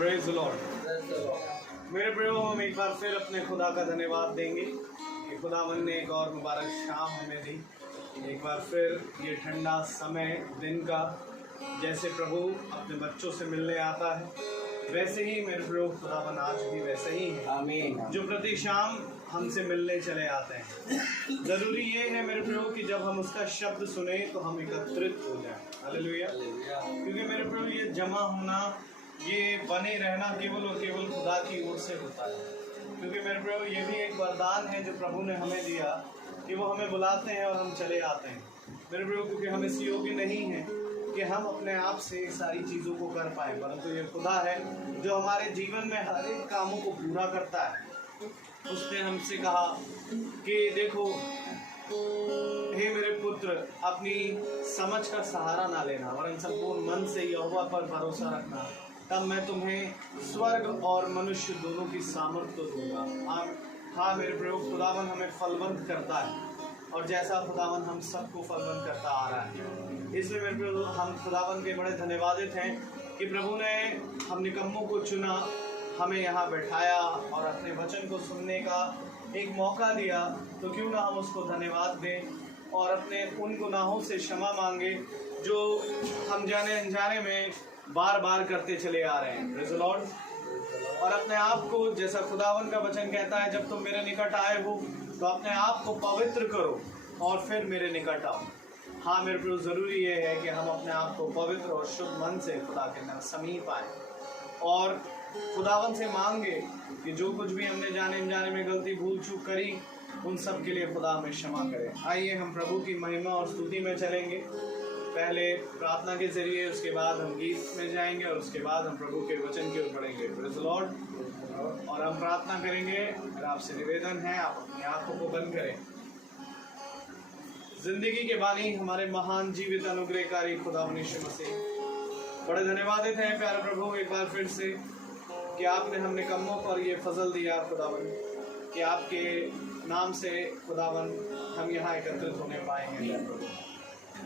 Praise the Lord. मेरे प्रियो, हम एक बार फिर अपने खुदा का धन्यवाद देंगे कि खुदावन ने एक और मुबारक शाम हमें दी। एक बार फिर ये ठंडा समय दिन का, जैसे प्रभु अपने बच्चों से मिलने आता है वैसे ही मेरे प्रियो खुदावन आज भी वैसे ही है। आमीन। जो प्रति शाम हमसे मिलने चले आते हैं। ज़रूरी ये है मेरे प्रियो कि जब हम उसका शब्द सुने तो हम एकत्रित हो जाएं। हालेलुया। क्योंकि मेरे प्रियो ये जमा होना, ये बने रहना केवल और केवल खुदा की ओर से होता है। क्योंकि मेरे प्रियो ये भी एक वरदान है जो प्रभु ने हमें दिया कि वो हमें बुलाते हैं और हम चले आते हैं मेरे प्रियो। क्योंकि हम इस योग्य नहीं हैं कि हम अपने आप से सारी चीज़ों को कर पाएँ, परंतु ये खुदा है जो हमारे जीवन में हर एक कामों को पूरा करता है। उसने हमसे कहा कि देखो हे मेरे पुत्र, अपनी समझ का सहारा ना लेना वरन संपूर्ण मन से यहोवा पर भरोसा रखना, तब मैं तुम्हें स्वर्ग और मनुष्य दोनों की सामर्थ्य दूंगा। हाँ मेरे प्रयोग, खुदावन हमें फलवंत करता है और जैसा खुदावन हम सबको फलवंत करता आ रहा है। इसलिए मेरे प्रयोग हम खुदावन के बड़े धन्यवादित हैं कि प्रभु ने हम निकम्मों को चुना, हमें यहाँ बैठाया और अपने वचन को सुनने का एक मौका दिया। तो क्यों ना हम उसको धन्यवाद दें और अपने उन गुनाहों से क्षमा मांगे जो हम जाने अनजाने में बार बार करते चले आ रहे हैं। Praise the Lord. और अपने आप को, जैसा खुदावन का वचन कहता है, जब तुम मेरे निकट आए हो तो अपने आप को पवित्र करो और फिर मेरे निकट आओ। हाँ मेरे प्रिय, ज़रूरी ये है कि हम अपने आप को पवित्र और शुद्ध मन से खुदा के समीप आए और खुदावन से मांगे कि जो कुछ भी हमने जाने अनजाने में गलती भूल चूक करी उन सब के लिए खुदा हमें क्षमा करे। आइए हम प्रभु की महिमा और स्तुति में चलेंगे। पहले प्रार्थना के जरिए, उसके बाद हम गीत में जाएंगे और उसके बाद हम प्रभु के वचन की ओर बढ़ेंगे। Praise the Lord. और हम प्रार्थना करेंगे। अगर आपसे निवेदन है आप अपनी आंखों को बंद करें। जिंदगी के बानी हमारे महान जीवित अनुग्रहकारी खुदा यीशु मसीह, बड़े धन्यवादित हैं प्यारे प्रभु एक बार फिर से कि आपने हम निकम्मों पर ये फजल दिया खुदावन कि आपके नाम से खुदावन हम यहाँ एकत्रित होने पाएंगे। प्यारे प्रभु,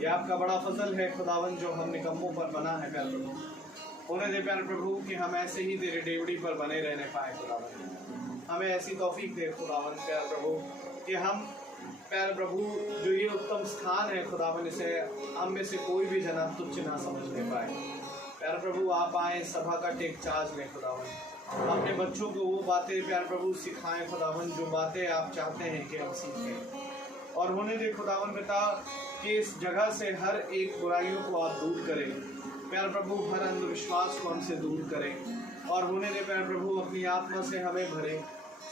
ये आपका बड़ा फजल है खुदावन जो हम निकम्मों पर बना है। प्यारे प्रभु, होने दे प्यारे प्रभु कि हम ऐसे ही तेरे डेवड़ी पर बने रहने पाए खुदावन। हमें ऐसी तौफीक दे खुदावन प्यारे प्रभु कि हम प्यारे प्रभु जो ये उत्तम स्थान है खुदावन, इसे हम में से कोई भी जना तुच्छ ना समझने पाए। प्यारे प्रभु आप आए, सभा का टेक चार्ज लें खुदावन, अपने बच्चों को वो बातें प्यारे प्रभु सिखाएं खुदावन जो बातें आप चाहते हैं कि हम सीखें। और होने दे खुदावन पिता कि इस जगह से हर एक बुराइयों को आप दूर करें प्यारे प्रभु, हर अंधविश्वास को हमसे दूर करें और होने दे प्यारे प्रभु अपनी आत्मा से हमें भरे,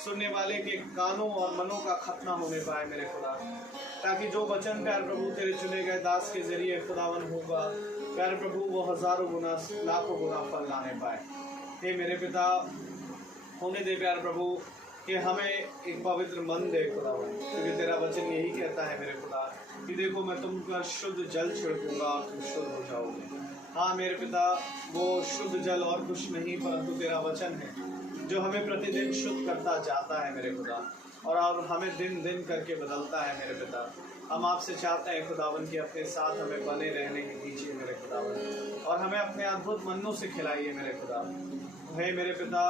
सुनने वाले के कानों और मनों का खतना होने पाए मेरे खुदा, ताकि जो वचन प्यारे प्रभु तेरे चुने गए दास के जरिए खुदावन होगा प्यारे प्रभु वो हजारों गुना लाखों गुना फल लाने पाए। हे मेरे पिता, होने दे प्यारे प्रभु कि हमें एक पवित्र मन दे खुदावन, क्योंकि तेरा वचन यही कहता है मेरे खुदा कि देखो मैं तुमका शुद्ध जल छिड़कूंगा और तुम शुद्ध हो जाओगे। हाँ मेरे पिता, वो शुद्ध जल और कुछ नहीं परंतु तेरा वचन है जो हमें प्रतिदिन शुद्ध करता जाता है मेरे खुदा और हमें दिन दिन करके बदलता है मेरे पिता। हम आपसे चाहते हैं खुदावन कि अपने साथ हमें बने रहने की दीजिए मेरे खुदावन और हमें अपने अद्भुत मन्नों से खिलाइए मेरे खुदा। हे मेरे पिता,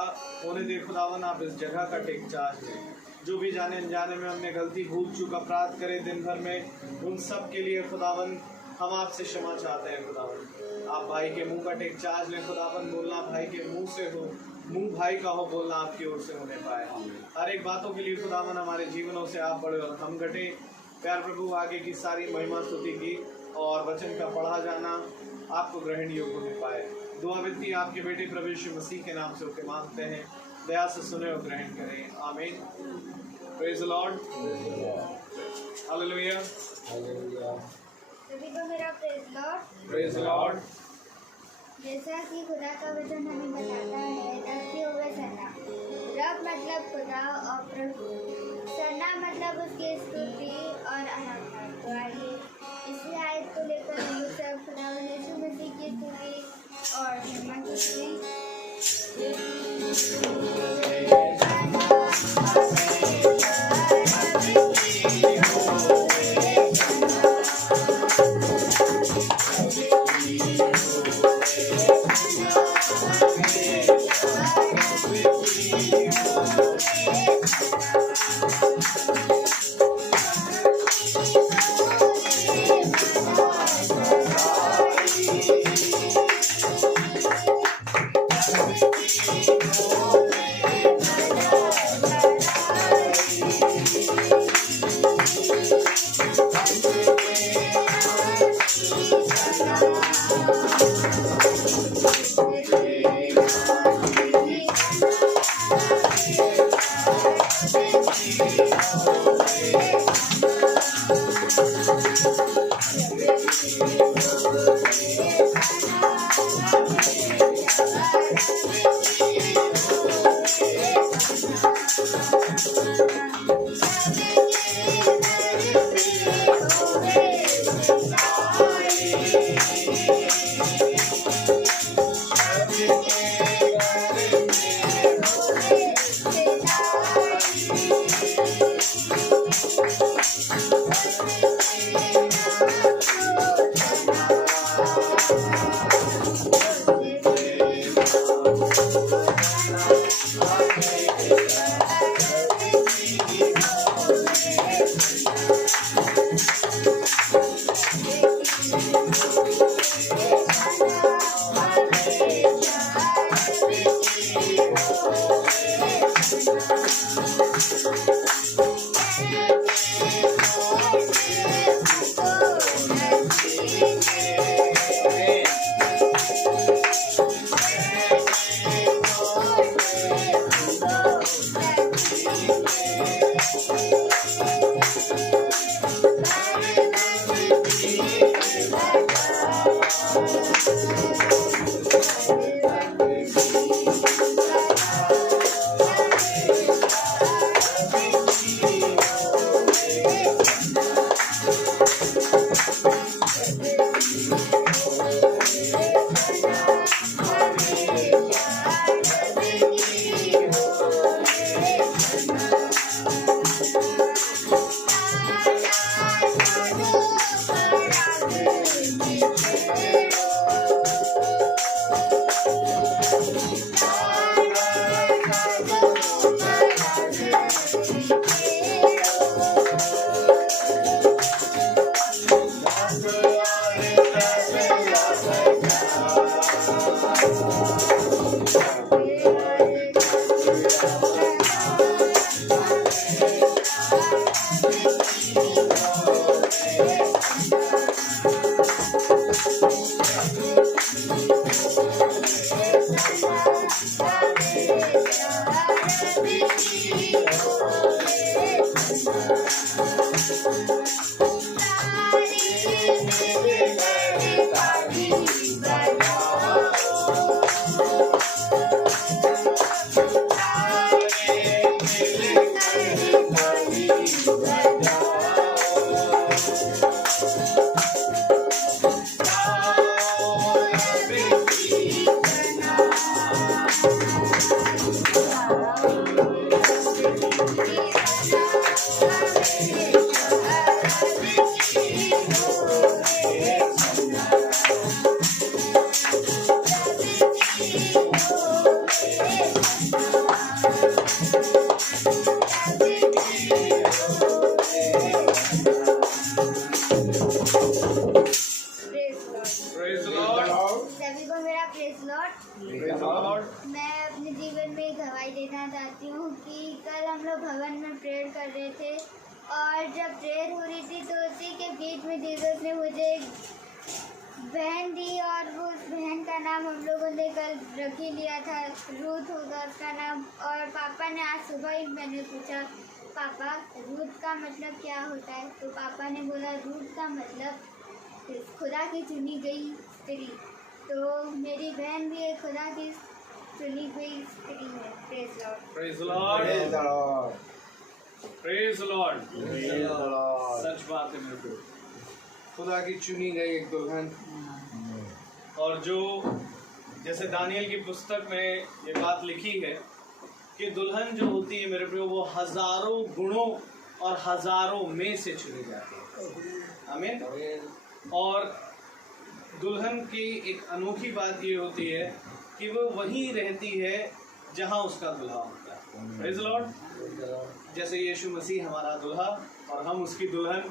होने दे खुदावन आप इस जगह का टेक चार्ज लें। जो भी जाने अनजाने में हमने गलती भूल चूक अपराध करे दिन भर में, उन सब के लिए खुदावन हम आपसे क्षमा चाहते हैं खुदावन। आप भाई के मुंह का टेक चार्ज लें खुदावन, बोलना भाई के मुंह से हो, मुंह भाई का हो, बोलना आपकी ओर से होने पाए। हर एक बातों के लिए खुदावन हमारे जीवनों से आप बढ़े और हम घटे प्यार प्रभु। आगे की सारी महिमा स्तुति की और वचन का पढ़ा जाना आपको ग्रहण योग्य होने पाए। दुआ विनती आपके बेटे प्रभु यीशु मसीह के नाम से होकर मांगते हैं, दया से सुने और ग्रहण करें। आमीन। Praise the Lord. हालेलुया। सभी को मेरा praise Lord. Praise the Lord. जैसा कि खुदा का वचन हमें बताता है, रब हुए सना। रब मतलब खुदा और प्रभु, सना मतलब उसकी स्तुति और आराधना। तो आइए इसी आयत को लेकर हम लोग सब खुदा यीशु मसीह की स्तुति और महिमा करते हैं। भवन में प्रेयर कर रहे थे और जब प्रेयर हो रही थी तो उसी के बीच में जीसस ने मुझे एक बहन दी और वो उस बहन का नाम हम लोगों ने कल रख ही लिया था, रूथ होगा उसका नाम। और पापा ने आज सुबह ही मैंने पूछा पापा रूथ का मतलब क्या होता है, तो पापा ने बोला रूथ का मतलब खुदा की चुनी गई स्त्री। तो मेरी बहन भी एक खुदा की चुनी हुई स्त्री है। Praise Lord, praise Lord, praise Lord, praise Lord. सच बात है मेरे को। खुदा की चुनी गई एक दुल्हन। और जो जैसे दानियल की पुस्तक में ये बात लिखी है कि दुल्हन जो होती है मेरे प्रियो वो हजारों गुणों और हजारों में से चुनी जाती है। आमीन। और दुल्हन की एक अनोखी बात ये होती है कि वो वहीं रहती है जहां उसका दूल्हा होता है। Praise Lord. जैसे यीशु मसीह हमारा दूल्हा और हम उसकी दुल्हन,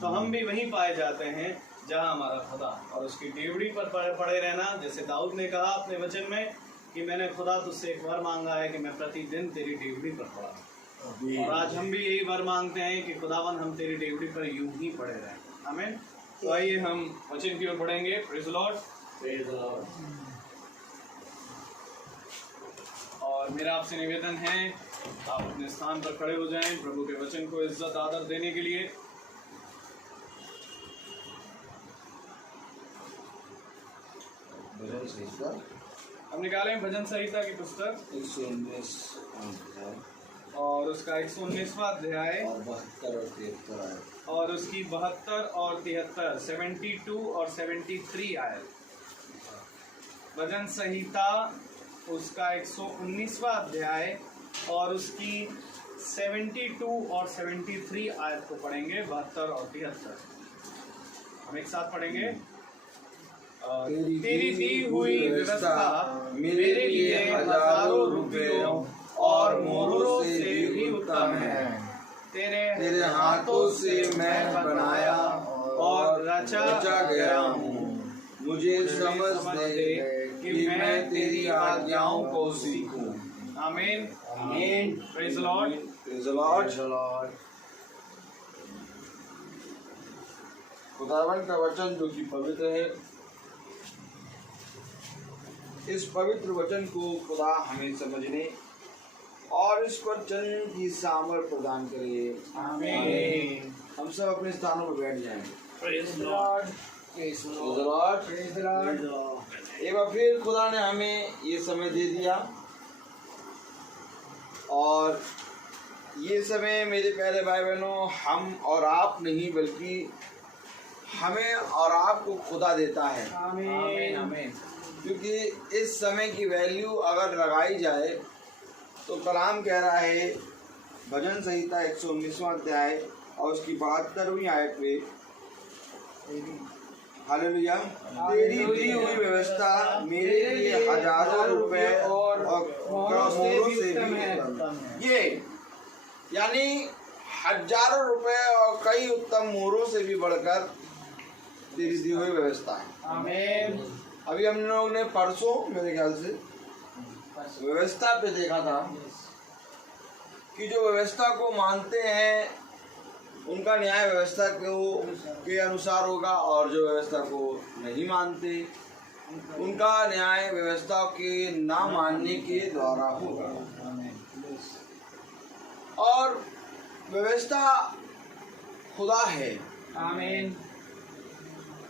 तो हम भी वहीं पाए जाते हैं जहां हमारा खुदा, और उसकी डेवड़ी पर पड़े रहना। जैसे दाऊद ने कहा अपने वचन में कि मैंने खुदा तुझसे एक वर मांगा है कि मैं प्रतिदिन तेरी डेवड़ी पर पड़ा हूँ। और आज हम भी यही वर मांगते हैं कि खुदावन हम तेरी डेवड़ी पर यूं ही पड़े रहें। आमीन। तो आइए हम वचन की ओर बढ़ेंगे। Praise Lord, praise Lord. और मेरा आपसे निवेदन है आप अपने स्थान पर खड़े हो जाएं प्रभु के वचन को इज्जत आदर देने के लिए। हम निकालें भजन संहिता की पुस्तक 119 और उसका 119वां अध्याय और 72 और 73 आए। और उसकी 72 और 73 72 और 73 आयत। भजन संहिता उसका 119वां अध्याय और उसकी 72 और 73 आयत को पढ़ेंगे, 72 और 73। हम एक साथ पढ़ेंगे। तेरी दी हुई व्यवस्था मेरे लिए हजारों रुपयों और मोहरों से भी उत्तम है। तेरे हाथों से मैं बनाया और रचा गया हूँ। मुझे समझ दे कि मैं तेरी आज्ञाओं को सीखूं। आमीन आमीन। Praise the Lord. Praise the Lord. खुदावन का वचन जो कि पवित्र है, इस पवित्र वचन को खुदा हमें समझने और इस वचन की सामर्थ प्रदान करे। आमीन। हम सब अपने स्थानों पर बैठ जाएंगे। Praise the Lord. Praise the Lord. एक बार फिर खुदा ने हमें ये समय दे दिया और ये समय मेरे प्यारे भाई बहनों, हम और आप नहीं बल्कि हमें और आपको खुदा देता है। आमीन आमीन। क्योंकि इस समय की वैल्यू अगर लगाई जाए तो कलाम कह रहा है भजन संहिता 119वां अध्याय और उसकी 72वीं आयत में, हालेलुया, तेरी दी हुई व्यवस्था मेरे लिए हजारों रुपए और मोहरों से भी उत्तम है। ये यानी हजारों रुपए और कई उत्तम मोहरों से भी बढ़कर तेरी दी हुई व्यवस्था है। आमीन। अभी हम लोग ने परसों मेरे ख्याल से व्यवस्था पे देखा था कि जो व्यवस्था को मानते हैं उनका न्याय व्यवस्था के अनुसार होगा और जो व्यवस्था को नहीं मानते उनका न्याय व्यवस्था के ना मानने के द्वारा होगा। और व्यवस्था खुदा है। आमीन।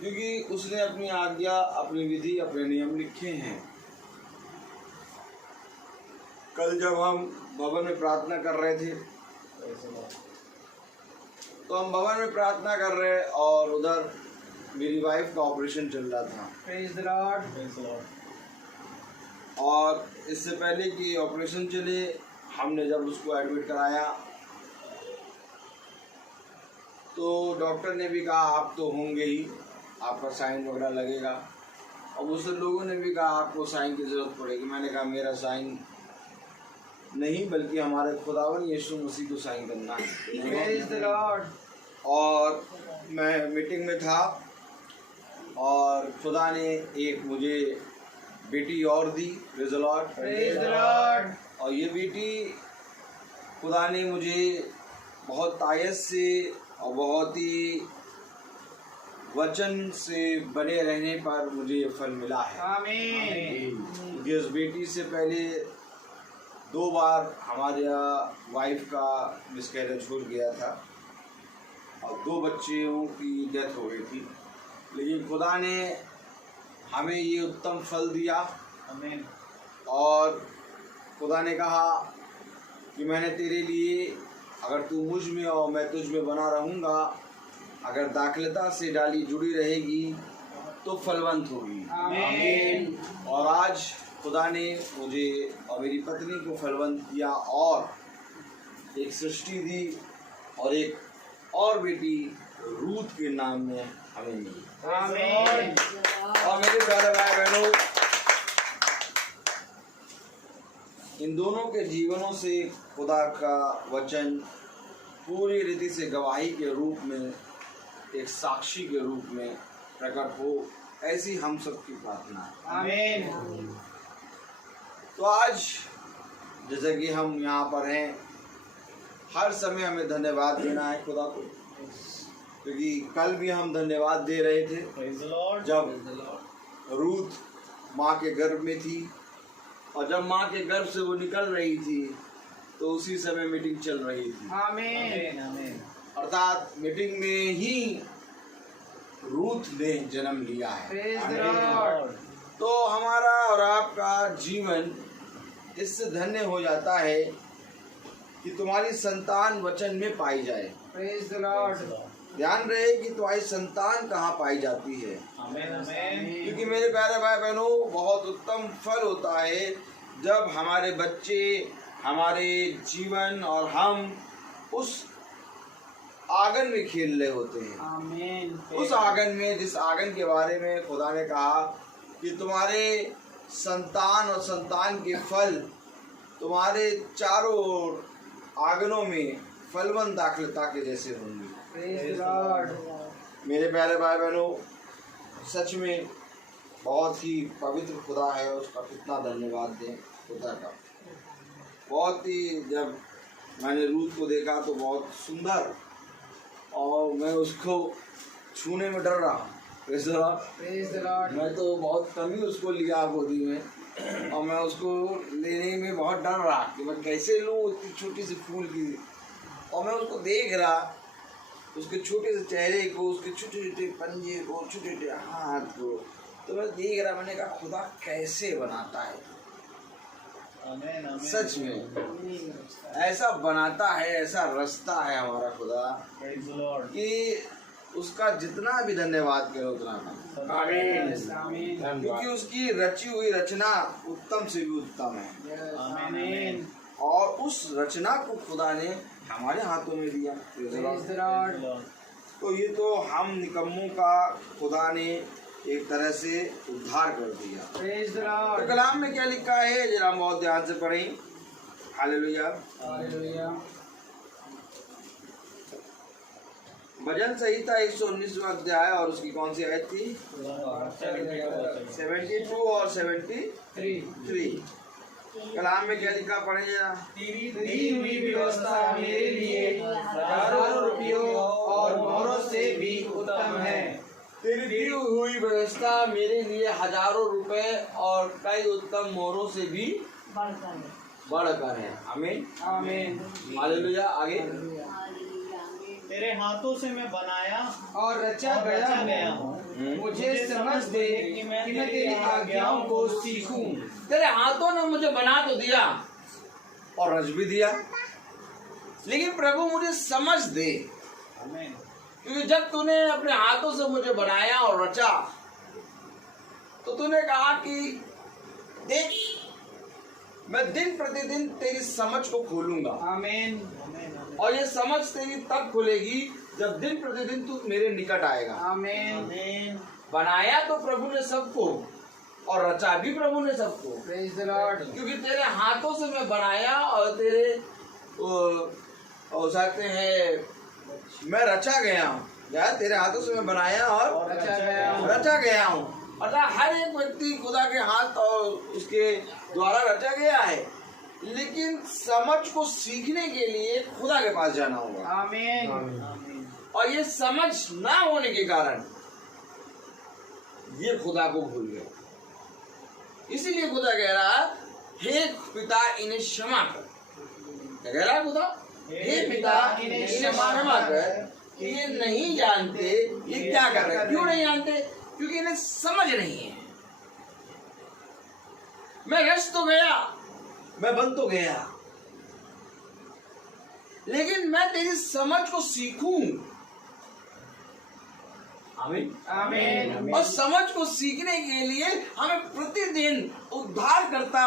क्योंकि उसने अपनी आज्ञा, अपनी विधि, अपने नियम लिखे हैं। कल जब हम भवन में प्रार्थना कर रहे थे तो हम भवन में प्रार्थना कर रहे और उधर मेरी वाइफ का ऑपरेशन चल रहा था। Praise the Lord. और इससे पहले कि ऑपरेशन चले, हमने जब उसको एडमिट कराया तो डॉक्टर ने भी कहा आप तो होंगे ही, आपका साइन वगैरह लगेगा। और दूसरे लोगों ने भी कहा आपको साइन की ज़रूरत पड़ेगी। मैंने कहा मेरा साइन नहीं बल्कि हमारे खुदावन यीशु मसीह को साइन करना है। Praise the Lord. और मैं मीटिंग में था और खुदा ने एक मुझे बेटी और दी। Praise the Lord. Praise the Lord. और ये बेटी खुदा ने मुझे बहुत तायत से और बहुत ही वचन से बने रहने पर मुझे ये फल मिला है। आमीन। क्योंकि उस बेटी से पहले 2 बार हमारे वाइफ का मिसकैरेज हो गया था और 2 बच्चियों की डेथ हो गई थी, लेकिन खुदा ने हमें ये उत्तम फल दिया। आमीन। और खुदा ने कहा कि मैंने तेरे लिए, अगर तू मुझ में और मैं तुझ में बना रहूँगा, अगर दाखलता से डाली जुड़ी रहेगी तो फलवंत होगी। आमीन। और आज खुदा ने मुझे और मेरी पत्नी को फलवंत किया और एक सृष्टि दी और एक और बेटी रूथ के नाम में हमें मिली। आमीन। और मेरे प्यारे भाई बहनों, इन दोनों के जीवनों से खुदा का वचन पूरी रीति से गवाही के रूप में, एक साक्षी के रूप में प्रकट हो, ऐसी हम सबकी प्रार्थना है। आमीन। तो आज जैसे कि हम यहाँ पर हैं, हर समय हमें धन्यवाद देना है खुदा को, क्योंकि कल भी हम धन्यवाद दे रहे थे प्रेज द लॉर्ड। जब रूथ माँ के गर्भ में थी और जब माँ के गर्भ से वो निकल रही थी तो उसी समय मीटिंग चल रही थी। आमीन। आमीन। अर्थात मीटिंग में ही रूथ ने जन्म लिया है। Praise the Lord. तो हमारा और आपका जीवन इससे धन्य हो जाता है कि तुम्हारी संतान वचन में पाई जाए। Praise the Lord. ध्यान रहे कि तुम्हारी संतान कहाँ पाई जाती है, आमेन आमेन। क्योंकि मेरे प्यारे भाई बहनों, बहुत उत्तम फल होता है जब हमारे बच्चे, हमारे जीवन और हम उस आंगन में खेल रहे होते हैं। आमीन। उस आंगन में, जिस आंगन के बारे में खुदा ने कहा कि तुम्हारे संतान और संतान के फल तुम्हारे चारों ओर आंगनों में फलवंत दाखलता के जैसे होंगे। Praise the Lord. मेरे प्यारे भाई बहनों, सच में बहुत ही पवित्र खुदा है, उसका कितना धन्यवाद दें खुदा का। बहुत ही, जब मैंने रूथ को देखा तो बहुत सुंदर, और मैं उसको छूने में डर रहा। Praise the Lord. मैं तो बहुत कम ही उसको लिया गोदी में, और मैं उसको लेने में बहुत डर रहा कि मैं कैसे लूँ इतनी छोटी सी फूल की। और मैं उसको देख रहा, उसके छोटे से चेहरे को, उसके छोटे छोटे पंजे को, छोटे छोटे हाथ को, तो मैं देख रहा। मैंने कहा खुदा कैसे बनाता है। आमेन आमेन। सच में ऐसा बनाता है, ऐसा रचता है हमारा खुदा प्रेज द लॉर्ड। कि उसका जितना भी धन्यवाद करो उतना कम। आमीन। क्योंकि उसकी रची हुई रचना उत्तम से भी उत्तम है, आमेन। और उस रचना को खुदा ने हमारे हाथों में दिया। Praise the Lord. तो ये तो हम निकम्मों का खुदा ने एक तरह से उद्धार कर दिया। प्रेज द तो लॉर्ड। कलाम में क्या लिखा है, जरा हम बहुत ध्यान से पढ़ें। हालेलुया। हालेलुया। भजन संहिता 119वां अध्याय, और उसकी कौन सी आयत थी? 72 और 73। कलाम में क्या लिखा, पढ़े जरा। तेरी दी हुई व्यवस्था मेरे लिए हजारों रुपयों और मोहरों से भी उत्तम है। तेरी दी हुई व्यवस्था मेरे लिए हजारों रुपए और कई उत्तम मोहरों से भी बढ़कर है। आमीन आमीन। हालेलुया। आगे, तेरे हाथों से मैं बनाया और रचा गया हूँ। मुझे समझ दे कि मैं तेरी आज्ञाओं को सीखूं। तेरे हाथों ने मुझे बना तो दिया और रच भी दिया, लेकिन प्रभु मुझे समझ दे। आमेन। क्योंकि जब तूने अपने हाथों से मुझे बनाया और रचा, तो तूने कहा कि देख, मैं दिन प्रतिदिन तेरी समझ को खोलूंगा। आमीन। और ये समझ तेरी तब खुलेगी जब दिन प्रतिदिन तू मेरे निकट आएगा। आमीन। बनाया तो प्रभु ने सबको, और रचा भी प्रभु ने सबको। Praise the Lord. क्योंकि तेरे हाथों से मैं बनाया, और तेरे कहते हैं मैं रचा गया हूँ। यार, तेरे हाथों से मैं बनाया और रचा गया हूँ। अर्थात हर एक व्यक्ति खुदा के हाथ और उसके द्वारा रचा गया है, लेकिन समझ को सीखने के लिए खुदा के पास जाना होगा। आमीन। और ये समझ ना होने के कारण ये खुदा को भूल गए। इसीलिए खुदा कह रहा, हे पिता इन्हें क्षमा कर। क्या कह रहा है खुदा? हे पिता इन्हें क्षमा कर, ये नहीं जानते ये क्या कर रहे हैं। क्यों नहीं जानते? क्योंकि इन्हें समझ नहीं है। मैं रच तो गया, मैं बन तो गया, लेकिन मैं तेरी समझ को सीखूं। आमीन आमीन। और समझ को सीखने के लिए हमें प्रतिदिन उद्धारकर्ता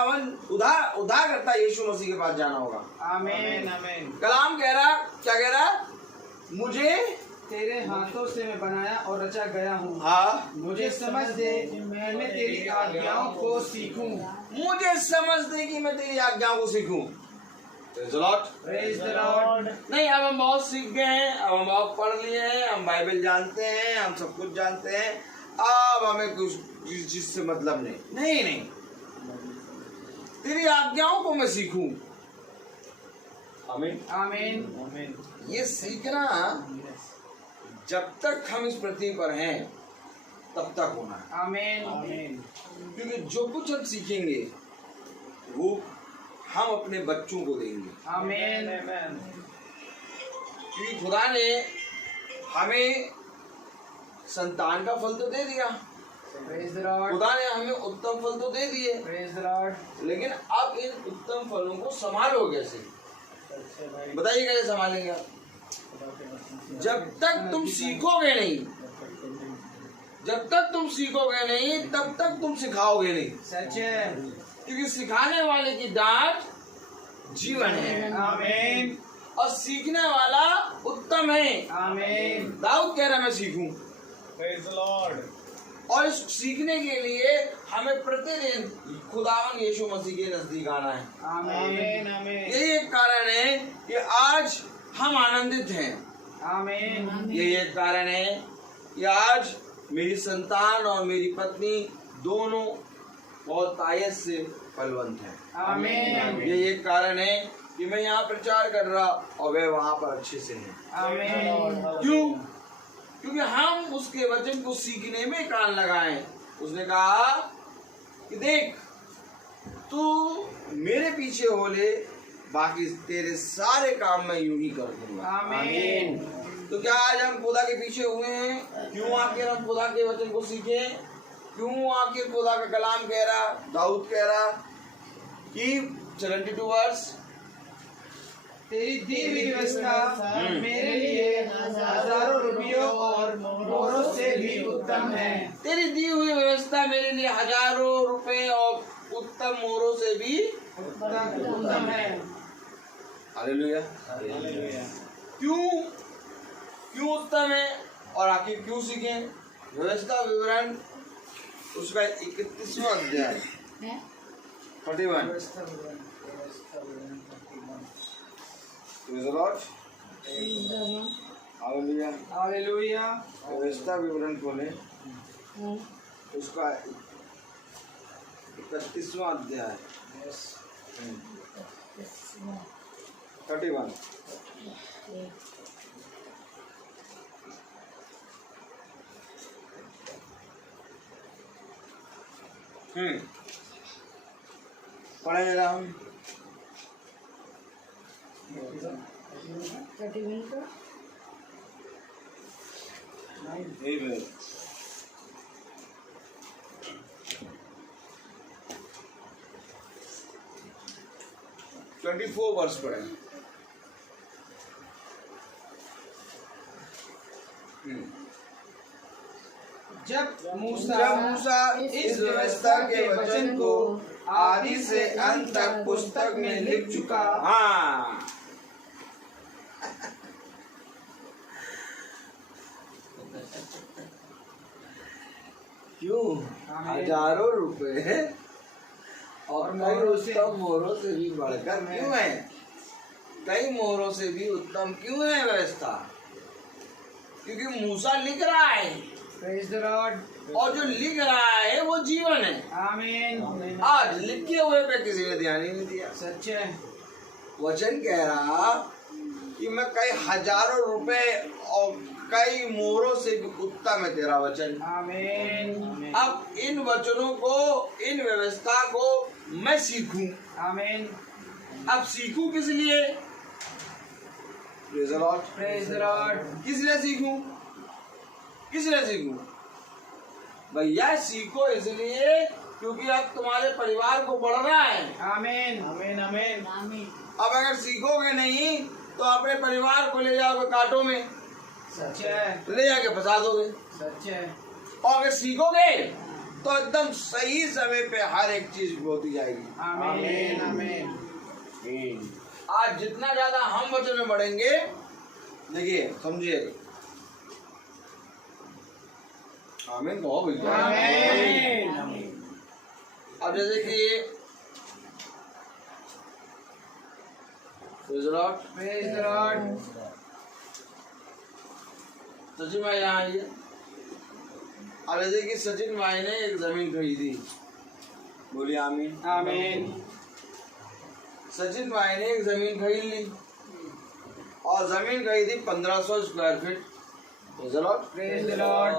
यीशु मसीह के पास जाना होगा। आमीन। आमेन। कलाम कह रहा, क्या कह रहा? मुझे तेरे हाथों से मैं बनाया और रचा गया हूँ। हाँ, मुझे समझ दे कि मैं तेरी आज्ञाओं को सीखूं। मुझे समझ दे कि मैं तेरी आज्ञाओं को सीखूं। Praise the Lord। Praise the Lord. नहीं, अब हम बहुत सीख गए हैं, अब हम बहुत पढ़ लिए हैं, हम बाइबल जानते हैं, हम सब कुछ जानते हैं, अब हमें कुछ चीज से मतलब नहीं। नहीं, तेरी आज्ञाओं को मैं सीखूं। आमीन आमीन। आमेन। ये सीखना जब तक हम इस पृथ्वी पर हैं तब तक होना है। आमीन। आमेन। क्योंकि जो कुछ हम सीखेंगे वो हम अपने बच्चों को देंगे। आमीन। आमेन। क्योंकि खुदा ने हमें संतान का फल तो दे दिया, Praise the Lord. खुदा ने हमें उत्तम फल तो दे दिए, Praise the Lord. लेकिन अब इन उत्तम फलों को संभालो कैसे? बताइए कैसे संभालेंगे आप? जब तक तुम सीखोगे नहीं, जब तक तुम सीखोगे नहीं, तब तक तुम सिखाओगे नहीं। सच है। क्योंकि सिखाने वाले की डांट जीवन है, आमीन। और सीखने वाला उत्तम है। आमीन। दाऊद कह रहा मैं सीखूं, Praise the Lord. और इस सीखने के लिए हमें प्रतिदिन खुदावन यीशु मसीह के नजदीक आना है। आमीन। आमीन। यही एक कारण है कि आज हम आनंदित हैं। आमीन। यही एक कारण है कि आज मेरी संतान और मेरी पत्नी दोनों बहुत आयत से फलवंत हैं। आमीन। यही एक कारण है कि मैं यहाँ प्रचार कर रहा और वे वहाँ पर अच्छे से हैं। आमीन। क्यों? क्योंकि हम उसके वचन को सीखने में कान लगाए। उसने कहा कि देख, तू मेरे पीछे हो ले, बाकी तेरे सारे काम मैं यूं ही कर दूंगा। आमीन। तो क्या आज हम खुदा के पीछे हुए हैं? क्यों आखिर हम खुदा के वचन को सीखे? क्यों आखिर खुदा का कलाम कह रहा, दाऊद कह रहा कि 72 वर्ष, तेरी दी हुई व्यवस्था मेरे लिए हजारों रुपयों और मोहरों से भी उत्तम है। तेरी दी हुई व्यवस्था मेरे लिए हजारों रुपए और उत्तम मोहरों से भी उत्तम है। हालेलुया। क्यों क्यों उत्तम है और आखिर क्यों सीखें? व्यवस्था विवरण उसका 31वां अध्याय 31। Praise the Lord. Hallelujah. Hallelujah. व्यवस्था विवरण खोले, उसका 31वां अध्याय 31। पढ़े जरा हम। 24 वर्ष पढ़े। जब मूसा इस व्यवस्था के वचन को आदि से अंत तक पुस्तक में लिख चुका। हाँ, क्यों? हजारों रुपए और कई उत्तम मोहरों से भी बढ़कर क्यों है? कई मोहरों से भी उत्तम क्यों है व्यवस्था? क्योंकि मूसा लिख रहा है। Praise the Lord. और जो लिख रहा है वो जीवन है। आमीन। आज लिखे हुए पे किसी ने ध्यान ही नहीं दिया। सच है। वचन कह रहा कि मैं कई हजारों रुपए और कई मोहरों से भी उत्तम है तेरा वचन। आमीन। अब इन वचनों को, इन व्यवस्था को मैं सीखूं। आमीन। अब सीखूं किस लिए? Praise the Lord. Praise the Lord. किस लिए सीखूं? किस लिए सीखूं? भैया सीखो इसलिए क्योंकि अब तुम्हारे परिवार को बढ़ना है। आमीन। आमीन। आमीन। अब अगर सीखोगे नहीं तो अपने परिवार को ले जाओगे कांटों में, सच है। ले जाके फंसा दोगे। सच है। और अगर सीखोगे तो एकदम सही समय पे हर एक चीज होती जाएगी। आमीन। आमीन। आज जितना ज्यादा हम वचन में बढ़ेंगे, देखिए समझिए, आमीन कहो भैया। आमीन। अब जैसे कि Praise the Lord. सचिन भाई यहाँ आइए। अब जैसे कि सचिन भाई ने एक जमीन खरीदी, बोलिए आमीन। आमीन। सचिन भाई ने एक जमीन खरीद ली और जमीन खरीदी 1500 square feet. Praise the Lord.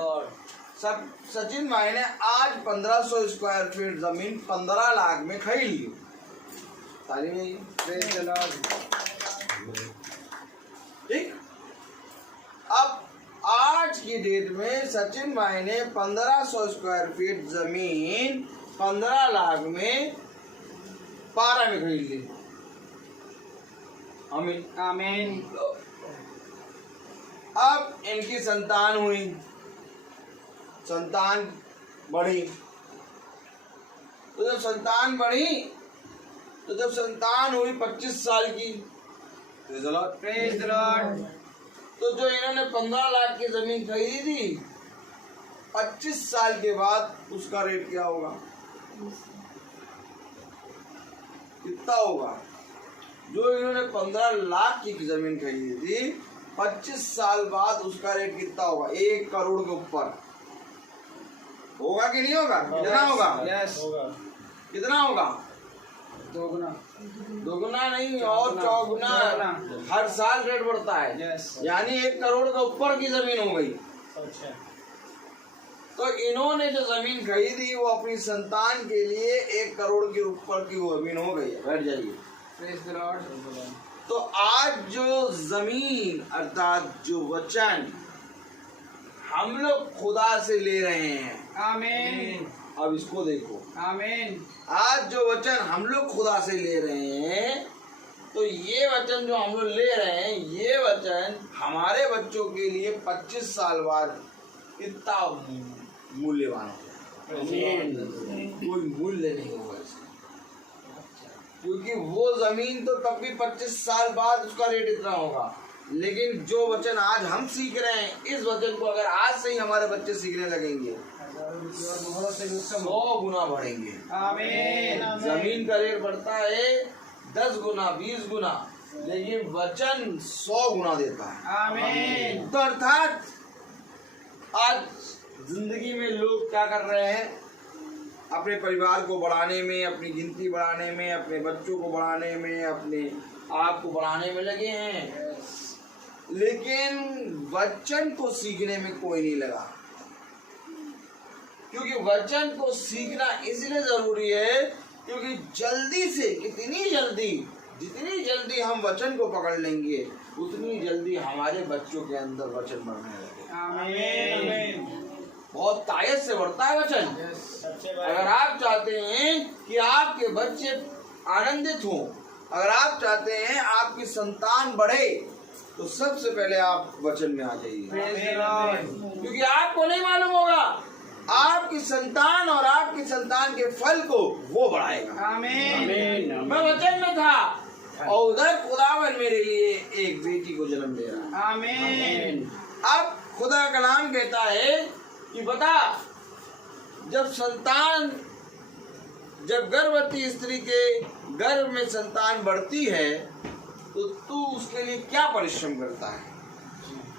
सब सचिन भाई ने आज 1500 स्क्वायर फीट जमीन 15 लाख में खरीद ली। ताली में Praise the Lord. ठीक। अब आज की डेट में सचिन भाई ने 1500 स्क्वायर फीट जमीन 15 लाख में पारा में खरीद ली। आमीन आमीन। अब इनकी संतान हुई, संतान बढ़ी, तो जब संतान बढ़ी तो जब संतान हुई 25 साल की, प्रेज द लॉर्ड। तो जो इन्होंने 15 लाख की जमीन खरीदी थी 25 साल के बाद उसका रेट क्या होगा? कितना होगा? जो इन्होंने 15 लाख की जमीन खरीदी थी 25 साल बाद उसका रेट कितना होगा? 1 करोड़ के ऊपर होगा कि नहीं होगा? कितना होगा? यस होगा। कितना होगा? दोगुना। दोगुना नहीं और चौगुना। हर साल रेट बढ़ता है। यस। यानी 1 करोड़ के ऊपर की जमीन हो गई। अच्छा। तो इन्होंने जो जमीन खरीदी वो अपनी संतान के लिए 1 करोड़ के ऊपर की वो जमीन हो गई। बैठ जाइए। Praise the Lord. तो आज जो जमीन अर्थात जो वचन हम लोग खुदा से ले रहे हैं, आमीन। अब इसको देखो, आमीन। आज जो वचन हम लोग खुदा से ले रहे हैं, तो ये वचन जो हम लोग ले रहे हैं, ये वचन हमारे बच्चों के लिए 25 साल बाद कितना मूल्यवान होगा? कोई मूल्य नहीं होगा इसका, क्योंकि वो जमीन तो तब भी 25 साल बाद उसका रेट इतना होगा। लेकिन जो वचन आज हम सीख रहे हैं, इस वचन को अगर आज से ही हमारे बच्चे सीखने लगेंगे 100 गुना बढ़ेंगे। आमीन। जमीन का रेट बढ़ता है 10 गुना 20 गुना, लेकिन वचन 100 गुना देता है। आमीन। तो अर्थात आज जिंदगी में लोग क्या कर रहे हैं? अपने परिवार को बढ़ाने में, अपनी गिनती बढ़ाने में, अपने बच्चों को बढ़ाने में, अपने आप को बढ़ाने में लगे हैं, लेकिन वचन को सीखने में कोई नहीं लगा। क्योंकि वचन को सीखना इसलिए जरूरी है क्योंकि जल्दी से, जितनी जल्दी हम वचन को पकड़ लेंगे उतनी जल्दी हमारे बच्चों के अंदर वचन बढ़ने लगेगा। आमीन। बहुत ताकत से बढ़ता है वचन। अगर आप चाहते हैं कि आपके बच्चे आनंदित हों, अगर आप चाहते हैं आपकी संतान बढ़े, तो सबसे पहले आप वचन में आ जाइए। क्योंकि आपको नहीं मालूम होगा, आपकी संतान और आपकी संतान के फल को वो बढ़ाएगा। आमीन। मैं वचन में था और उधर खुदावन मेरे लिए एक बेटी को जन्म दे रहा। आमीन। अब खुदा का नाम कहता है कि बता, जब गर्भवती स्त्री के गर्भ में संतान बढ़ती है तो तू उसके लिए क्या परिश्रम करता है?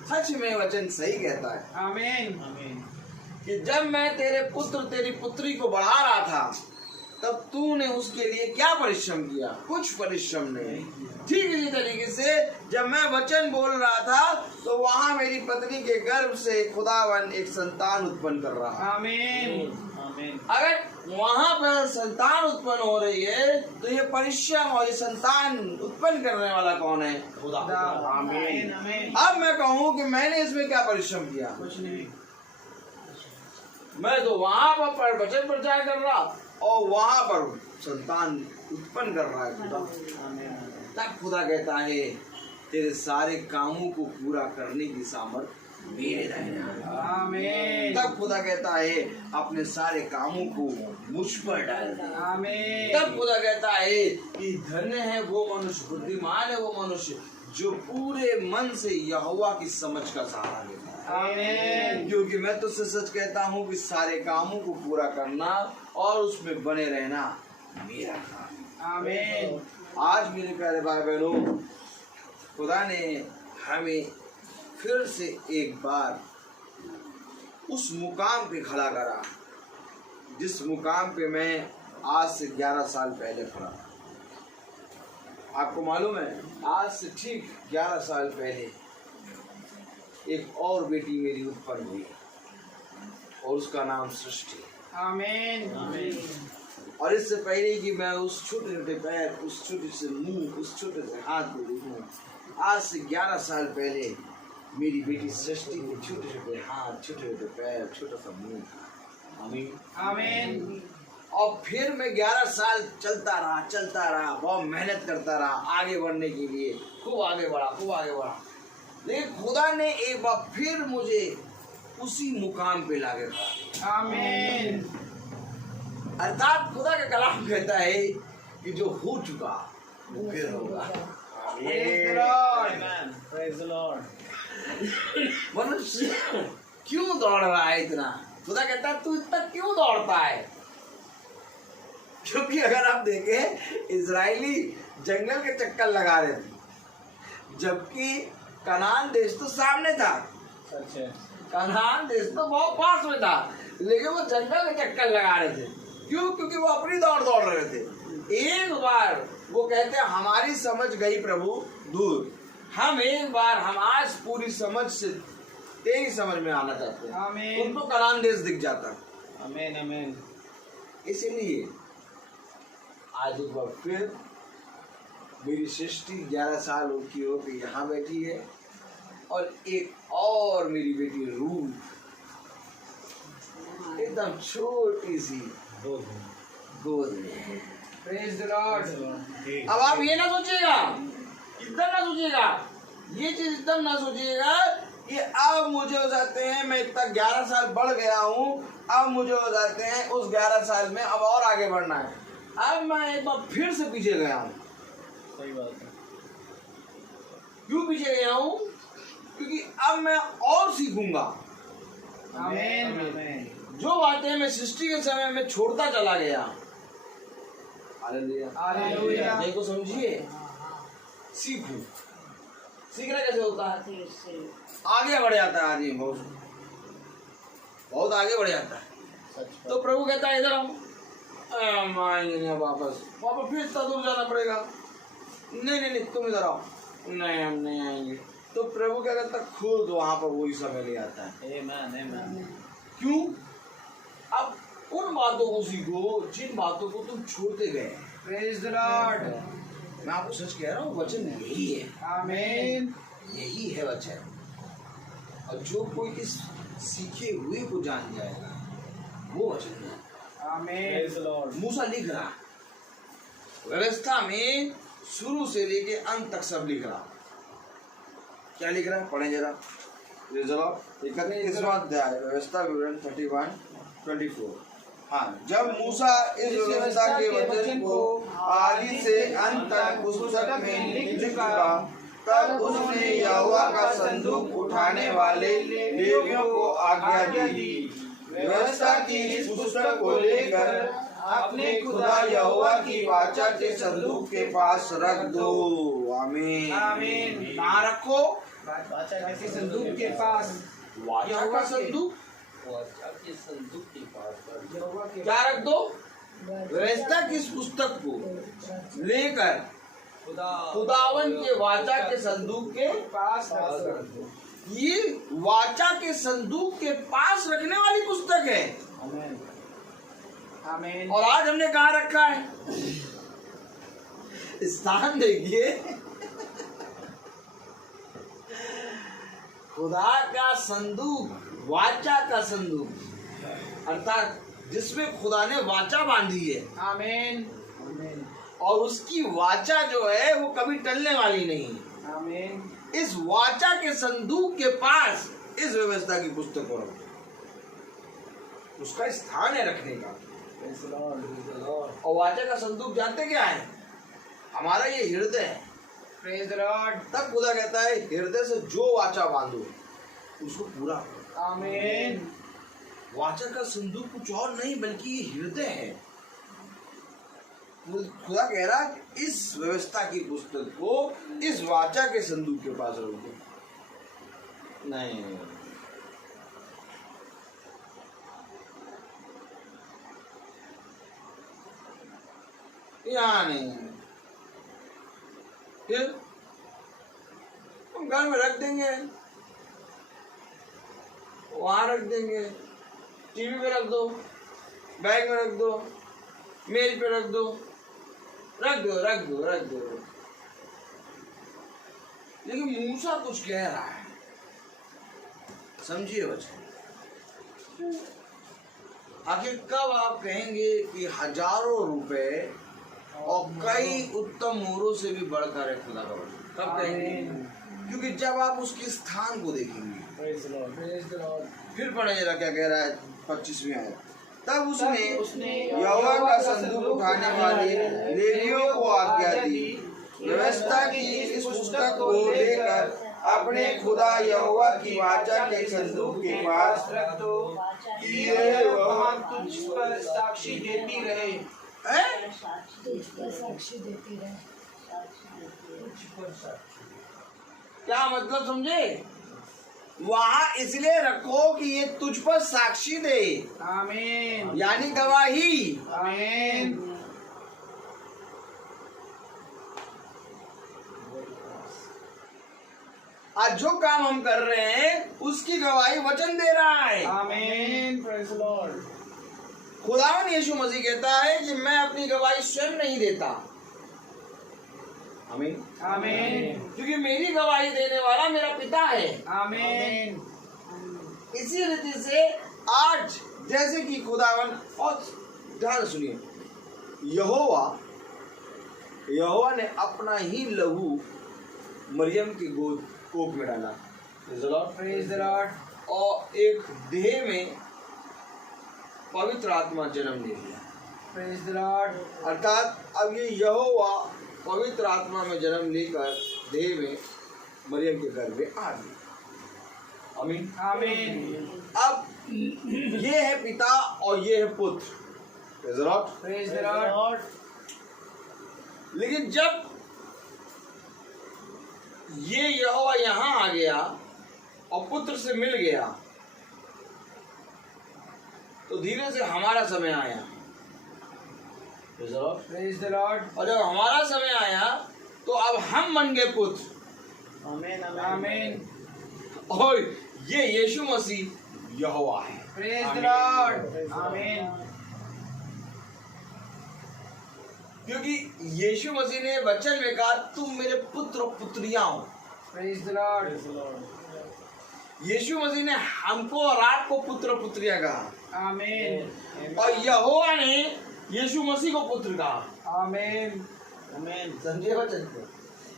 सच में वचन सही कहता है। आमीन। कि जब मैं तेरे पुत्र तेरी पुत्री को बढ़ा रहा था तब तूने उसके लिए क्या परिश्रम किया? कुछ परिश्रम नहीं। ठीक इसी तरीके से जब मैं वचन बोल रहा था तो वहाँ मेरी पत्नी के गर्भ से खुदावन एक संतान उत्पन्न कर रहा। आमीन। अगर वहाँ पर संतान उत्पन्न हो रही है तो ये परिश्रम और ये संतान उत्पन्न करने वाला कौन है? खुदा। आमीन। अब मैं कहूँ कि मैंने इसमें क्या परिश्रम किया? कुछ नहीं। मैं तो वहाँ पर वचन प्रचार कर रहा और वहाँ पर संतान उत्पन्न कर रहा है खुदा। तब खुदा कहता है तेरे सारे कामों को पूरा करने की सामर्थ मेरे दाहिने। आमीन। तब खुदा कहता है अपने सारे कामों को मुझ पर डाल दे। आमीन। तब खुदा कहता है कि धन्य है वो मनुष्य, बुद्धिमान है वो मनुष्य जो पूरे मन से यहोवा की समझ का सहारा लेता है। आमीन। क्योंकि मैं तुझसे सच कहता हूँ कि सारे कामों को पूरा करना और उसमें बने रहना मेरा काम। आमीन। आज मेरे प्यारे भाई बहनों, खुदा ने हमें फिर से एक बार उस मुकाम पे खड़ा करा जिस मुकाम पे मैं आज से 11 साल पहले खड़ा था। आपको मालूम है, आज से ठीक 11 साल पहले एक और बेटी मेरी उत्पन्न हुई और उसका नाम सृष्टि। आमीन। और इससे पहले कि मैं उस छोटे छोटे पैर, उस छोटे से मुंह, उस छोटे से हाथ को देखूं, आज से 11 साल पहले मेरी बेटी सृष्टि के छोटे छोटे हाथ, छोटे छोटे पैर, छोटा सा मुंह। आमीन आमीन। और फिर मैं 11 साल चलता रहा, बहुत मेहनत करता रहा आगे बढ़ने के लिए, खूब आगे बढ़ा। लेकिन खुदा ने एक बार फिर मुझे उसी मुकाम पे लाके खड़ा। आमीन। अर्थात खुदा का कलाम कहता है कि जो हो चुका वो फिर होगा। Praise the Lord. मनुष्य क्यों दौड़ रहा है इतना? खुदा कहता है तू इतना क्यों दौड़ता है? क्योंकि अगर आप देखें इजरायली जंगल के चक्कर लगा रहे थे, जबकि कनान देश तो सामने था। सच है। कनान देश तो बहुत पास में था, लेकिन वो जंगल के चक्कर लगा रहे थे। क्यों? क्योंकि वो अपनी दौड़ रहे थे। एक बार वो कहते हैं हमारी समझ गई प्रभु दूर, हम एक बार हम आज पूरी समझ से तेरी समझ में आना चाहते हैं। आमीन। उनको कनान देश दिख जाता। आमीन आमीन। इसीलिए आज एक बार फिर मेरी सृष्टि 11 साल की हो के यहाँ बैठी है, और एक और मेरी बेटी रूह एकदम छोटी सी गोद में है। Praise the Lord. अब आप ये ना सोचिएगा, एकदम ना सोचिएगा, ये चीज एकदम ना सोचिएगा कि अब मुझे हो जाते हैं, मैं इतना 11 साल बढ़ गया हूँ, अब मुझे हो जाते हैं उस 11 साल में अब और आगे बढ़ना है। अब मैं एक बार फिर से पीछे गया हूँ। सही बात है। क्यों पीछे गया हूँ? क्योंकि अब मैं और सीखूंगा। आमीन आमीन। जो बातें मैं सृष्टि के समय में छोड़ता चला गया, हालेलुया, हालेलुया। देखो समझिए, सीखूं। सीखना कैसे होता है? आगे बढ़ जाता है आदमी, बहुत आगे बढ़ जाता है। तो प्रभु कहता है इधर आओ, आएंगे नहीं वापस फिर इतना दूर जाना पड़ेगा। नहीं तुम इधर आओ। नहीं हम नहीं आएंगे। तो प्रभु क्या कहता है, खुद वहां पर वही समय ले आता है। आमीन। क्यों? अब उन बातों को सीखो जिन बातों को तुम छोड़ते गए। Praise the Lord. मैं आपको सच कह रहा हूँ, वचन यही है। आमीन। यही है वचन। और जो कोई इस सीखे हुए को जान जाएगा वो वचन है। आमीन। Praise the Lord. मूसा लिख रहा, व्यवस्था में शुरू से लेके अंत तक सब लिख रहा। क्या लिख रहा है? पढ़े जरा। 31वां अध्याय, व्यवस्था विवरण 31-24। हाँ, जब मूसा इस व्यवस्था के वचन को आदि से अंत तक पुस्तक में लिख चुका, तब उसने यहोवा का संदूक उठाने वाले लेवियों को आज्ञा दी, व्यवस्था की इस पुस्तक को लेकर अपने खुदा यहोवा की वाचा के संदूक के पास रख दो। आमीन आमीन। कहाँ रखो? वाचा के संदूक के पास। वाचा का संदूक क्या रख दो? व्यवस्था की इस पुस्तक को लेकर खुदावन के वाचा के संदूक के पास रख दो। ये वाचा के संदूक के पास रखने वाली पुस्तक है। आमीन आमीन। और आज हमने कहाँ रखा है? स्थान देखिए, खुदा का संदूक, वाचा का संदूक, अर्थात जिसमें खुदा ने वाचा बांधी है। आमीन और उसकी वाचा जो है वो कभी टलने वाली नहीं। आमीन। इस वाचा के संदूक के पास इस व्यवस्था की पुस्तक को रखो, उसका स्थान है रखने का। Praise the Lord. और वाचा का संदूक जानते क्या है? हमारा ये हृदय है। Praise the Lord. तब खुदा कहता है हृदय से जो वाचा बांधो उसको पूरा करो। आमीन। वाचा का संदूक कुछ और नहीं बल्कि ये हृदय है। खुदा कह रहा है इस व्यवस्था की पुस्तक को इस वाचा के संदूक के पास रखो। नहीं, यहाँ नहीं। फिर हम घर में रख देंगे, वहां रख देंगे, टीवी पे रख दो, बैग में रख दो, मेज पे रख दो, रख दो रख दो रख दो। लेकिन मूसा कुछ कह रहा है, समझिए वचन। आखिर कब आप कहेंगे कि हजारों रुपए और कई उत्तम मोहरों से भी बढ़कर है खुदा का वचन? कब कहेंगे? क्योंकि जब आप उसके स्थान को देखेंगे। फिर पढ़े जरा क्या कह रहा है 25वीं आयत। तब उसने यहोवा का संदूक उठाने वाले लेवियों को आज्ञा दी, व्यवस्था की इस पुस्तक को लेकर अपने खुदा यहोवा की वाचा के संदूक के पास रख दो कि ये वहाँ तुझ पर साक्षी देती रहे। साक्षी देती रहे। क्या मतलब समझे? वहाँ इसलिए रखो कि ये तुझ पर साक्षी दे, आमीन, यानी गवाही। आमीन। आज जो काम हम कर रहे हैं उसकी गवाही वचन दे रहा है। आमीन, प्रेज़ द लॉर्ड। खुदावन यीशु मसीह कहता है कि मैं अपनी गवाही स्वयं नहीं देता। आमीन, आमीन, क्योंकि मेरी गवाही देने वाला मेरा पिता है। आमीन। इसी रीति से आज जैसे कि खुदावन, और ध्यान सुनिए, यहोवा ने अपना ही लहू मरियम की गोद कोख में डाला, प्रेज़ द लॉर्ड। और एक देह में पवित्र आत्मा जन्म ले लिया। Praise the Lord. अर्थात अब ये यहोवा पवित्र आत्मा में जन्म लेकर देह में मरियम के घर में आ गया। आमीन, आमीन। अब ये है पिता और ये है पुत्र। Praise the Lord. Praise the Lord. लेकिन जब ये यहोवा यहाँ आ गया और पुत्र से मिल गया तो धीरे से हमारा समय आया। Praise the Lord. और जब हमारा समय आया तो अब हम बन गए पुत्र। आमीन, आमीन। और ये यीशु मसीह यहोवा है। Praise the Lord. आमीन। क्योंकि यीशु मसीह ने वचन में कहा तुम मेरे पुत्र और पुत्रियां हो। Praise the Lord. Yeshu Masih ने हमको और आपको पुत्र और पुत्रियां कहा, आमीन, और यहोवा ने यीशु मसीह को पुत्र कहा। आमीन, आमीन। समझे वचन को?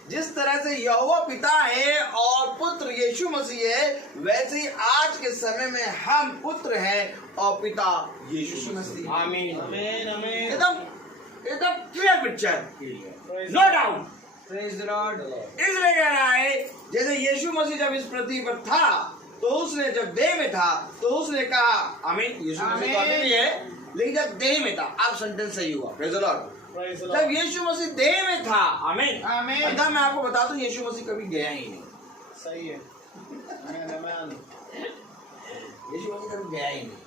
जिस तरह से यहोवा पिता है और पुत्र यीशु मसीह है, वैसे ही आज के समय में हम पुत्र हैं और पिता यीशु मसीह। आमीन, आमीन, आमीन। एकदम clear picture, no doubt. Praise the Lord. इसलिए कह रहा है जैसे यीशु मसीह जब इस पृथ्वी पर था तो उसने जब देह में था तो उसने कहा, आमीन, यीशु मसीह तो अभी भी है, लेकिन जब देह में था, आप सेंटेंस सही हुआ। Praise the Lord. जब यीशु मसीह देह में था, आमीन, आमीन। अतः मैं आपको बता दूं यीशु मसीह कभी गया ही नहीं। सही है। यीशु मसीह कभी गया ही नहीं।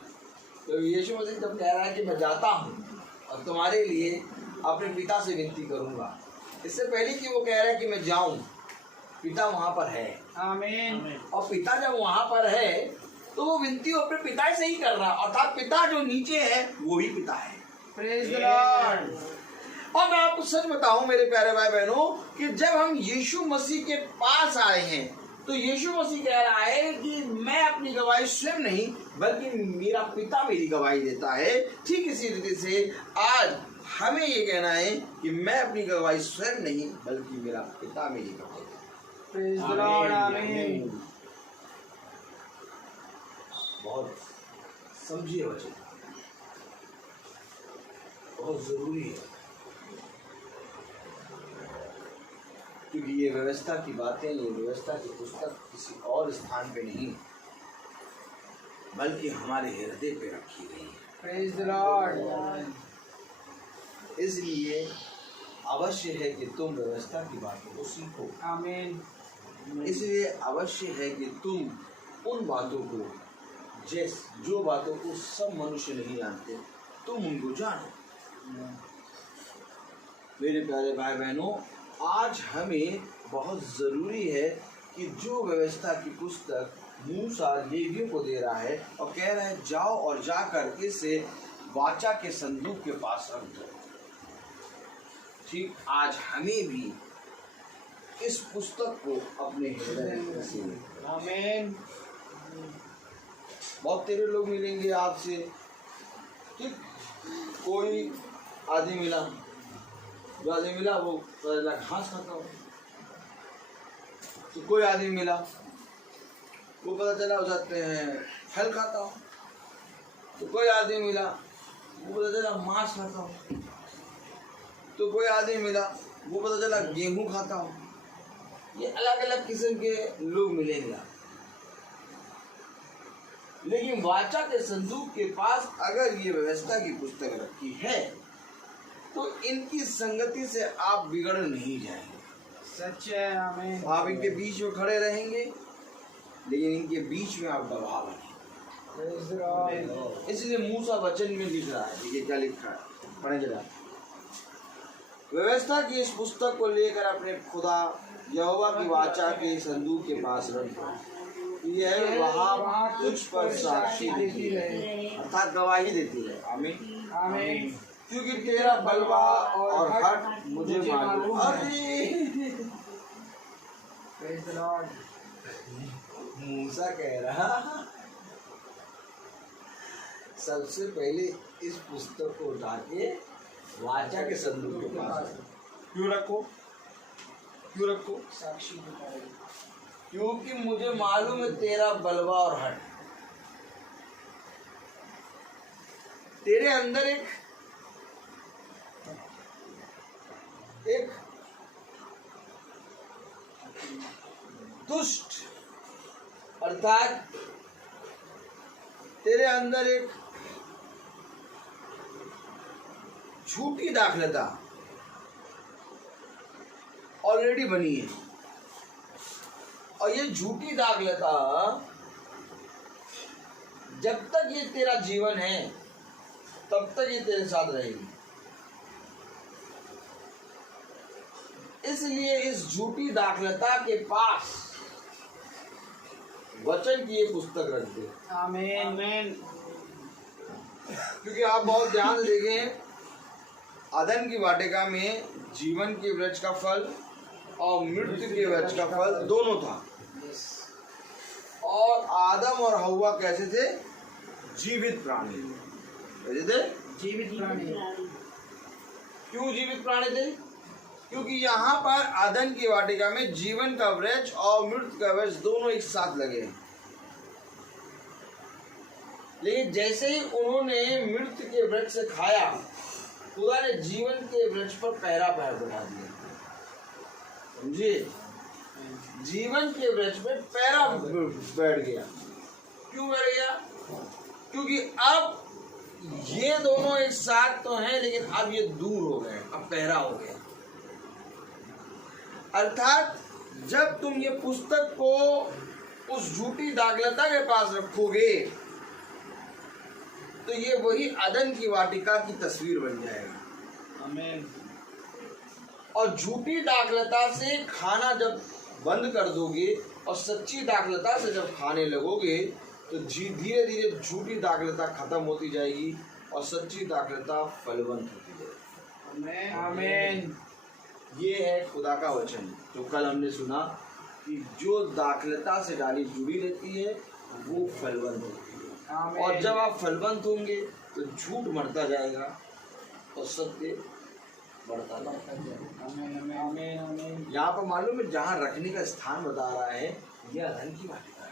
तो यीशु मसीह जब कह रहा है कि मैं जाता हूँ और तुम्हारे लिए अपने पिता से विनती करूंगा, इससे पहले कि वो कह रहा है कि मैं जाऊं, पिता वहां पर है। आमीन, और पिता जब वहां पर है तो वो विनती अपने पिता से ही कर रहा है, अर्थात पिता जो नीचे है वो ही पिता है। Praise the Lord. और मैं आपको सच बताऊं मेरे प्यारे भाई बहनों कि जब हम यीशु मसीह के पास आए हैं तो यीशु मसीह कह रहा है कि मैं अपनी गवाही स्वयं नहीं बल्कि मेरा पिता मेरी गवाही देता है। ठीक इसी रीति से आज हमें ये कहना है कि मैं अपनी गवाही स्वयं नहीं बल्कि मेरा पिता मेरी गवाही देता है। Praise the Lord. आमीन। बहुत समझिए वचन, बहुत जरूरी है, क्योंकि ये व्यवस्था की बातें, ये व्यवस्था की पुस्तक किसी और स्थान पे नहीं बल्कि हमारे हृदय पे रखी गई है। Praise the Lord. इसलिए अवश्य है कि तुम व्यवस्था की बातों को सीखो। आमीन, इसलिए अवश्य है कि तुम उन बातों को, जो बातों को सब मनुष्य नहीं जानते, तुम उनको जानो। मेरे प्यारे भाई बहनों, आज हमें बहुत ज़रूरी है कि जो व्यवस्था की पुस्तक मूसा लेवियों को दे रहा है और कह रहा है जाओ और जाकर इसे वाचा के संदूक के पास रख दो, ठीक आज हमें भी इस पुस्तक को अपने हृदय में रखें। आमीन। बहुत तेरे लोग मिलेंगे आपसे, ठीक। कोई आदमी मिला, जो आदमी मिला वो घास खाता हो, तो कोई आदमी मिला वो पता चला हो जाते हैं फल खाता हो, तो कोई आदमी मिला वो पता चला मांस खाता हो, तो कोई आदमी मिला वो पता चला गेहूं खाता हो। ये अलग अलग किस्म के लोग मिलेंगे। लेकिन वाचा के संदूक के पास अगर ये व्यवस्था की पुस्तक रखी है तो इनकी संगति से आप बिगड़ नहीं जाएंगे। सच है, आमीन। आप इनके बीच में खड़े रहेंगे, लेकिन इनके बीच में आप गवाह बनेंगे। Praise the Lord. इसलिए मूसा वचन में लिख रहा है, देखिए क्या लिखा है, पढ़े जरा। व्यवस्था की इस पुस्तक को लेकर अपने खुदा यहोवा की वाचा के संदूक के पास रखो, यह वहाँ तुझ पर साक्षी देती रहे, अर्थात गवाही देती रहे। आमीन आमीन। क्योंकि तेरा बलवा और हट मुझे मालूम है। Praise the Lord. मूसा कह रहा सबसे पहले इस पुस्तक को उठा के वाचा के संदूक के पास रखो। क्यों रखो? क्यों रखो? साक्षी दिखा रही। क्योंकि मुझे मालूम है तेरा बलवा और हट, तेरे अंदर एक दुष्ट, अर्थात तेरे अंदर एक झूठी दाखलता ऑलरेडी बनी है, और ये झूठी दाखलता जब तक ये तेरा जीवन है तब तक ये तेरे साथ रहेगी। इसलिए इस झूठी दाखलता के पास वचन की ये पुस्तक रख दे। आमीन। आमीन। क्योंकि आप बहुत ध्यान से देखें, अदन की वाटिका में जीवन के वृक्ष का फल और मृत्यु के वृक्ष का फल दोनों था, और आदम और हव्वा कैसे थे? जीवित प्राणी। कैसे थे? जीवित प्राणी। क्यों जीवित प्राणी थे? क्योंकि यहाँ पर अदन की वाटिका में जीवन का वृक्ष और मृत्यु का वृक्ष दोनों एक साथ लगे हैं। लेकिन जैसे ही उन्होंने मृत्यु के वृक्ष से खाया, खुदा ने जीवन के वृक्ष पर पहरा पैर बढ़ा दिया। समझिए, जीवन के वृक्ष में पहरा बैठ गया। क्यों बैठ गया? क्योंकि अब ये दोनों एक साथ तो हैं, लेकिन अब ये दूर हो गए, अब पहरा हो गया। अर्थात जब तुम ये पुस्तक को उस झूठी दाखलता के पास रखोगे तो ये वही अदन की वाटिका की तस्वीर बन जाएगा। आमीन। और झूठी दाखलता से खाना जब बंद कर दोगे और सच्ची दाखलता से जब खाने लगोगे तो धीरे धीरे झूठी दाखलता खत्म होती जाएगी और सच्ची दाखलता फलवंत होती जाएगी। आमीन। ये है खुदा का वचन, जो कल हमने सुना कि जो दाखलता से डाली जुड़ी रहती है वो फलवंत होती है। आमीन। और जब आप फलवंत होंगे तो झूठ मरता जाएगा और सत्य बढ़ता जाएगा। आमीन। आमीन। आमीन। यहाँ पर मालूम है जहाँ रखने का स्थान बता रहा है, यह अदन की वाटिका है।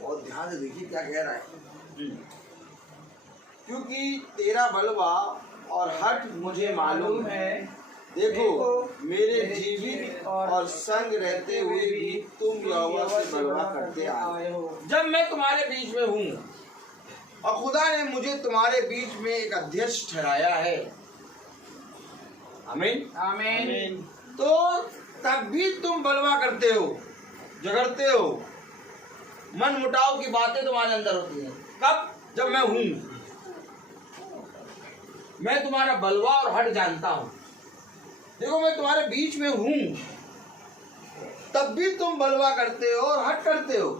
बहुत ध्यान से देखिए क्या कह रहा है। क्योंकि तेरा बलवा और हट मुझे मालूम है, देखो मेरे जीवित और संग रहते हुए भी तुम यहोवा से बलवा करते आए हो। जब मैं तुम्हारे बीच में हूँ और खुदा ने मुझे तुम्हारे बीच में एक अध्यक्ष ठहराया है, आमीन आमीन। तो तब भी तुम बलवा करते हो, झगड़ते हो, मन मुटाव की बातें तुम्हारे अंदर होती हैं। कब? जब मैं हूँ, मैं तुम्हारा बलवा और हट जानता हूँ। देखो मैं तुम्हारे बीच में हूँ, तब भी तुम बलवा करते हो और हट करते हो।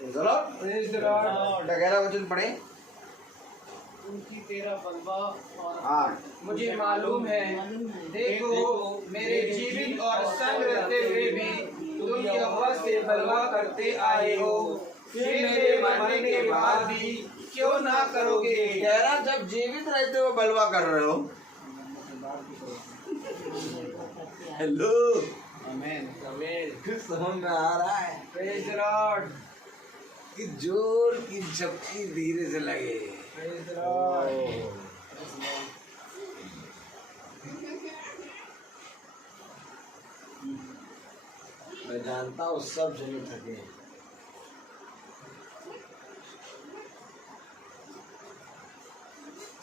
Praise the Lord. गहरा वचन पढ़े। क्योंकि तेरा बलवा और हाँ, मुझे मालूम है, देखो मेरे जीवित और संग रहते हुए भी तुम यहोवा से बलवा करते आए हो। फिर मेरे मरने के बाद भी क्यों ना करोगे। कह रहा जब जीवित रहते हो बलवा कर रहे हो। हेलो आमेन आमेन। कुछ समझ में आ रहा है? प्रेज द लॉर्ड कि जोर की झपकी धीरे से लगे। Praise the Lord. मैं जानता हूँ सब जने थके हैं।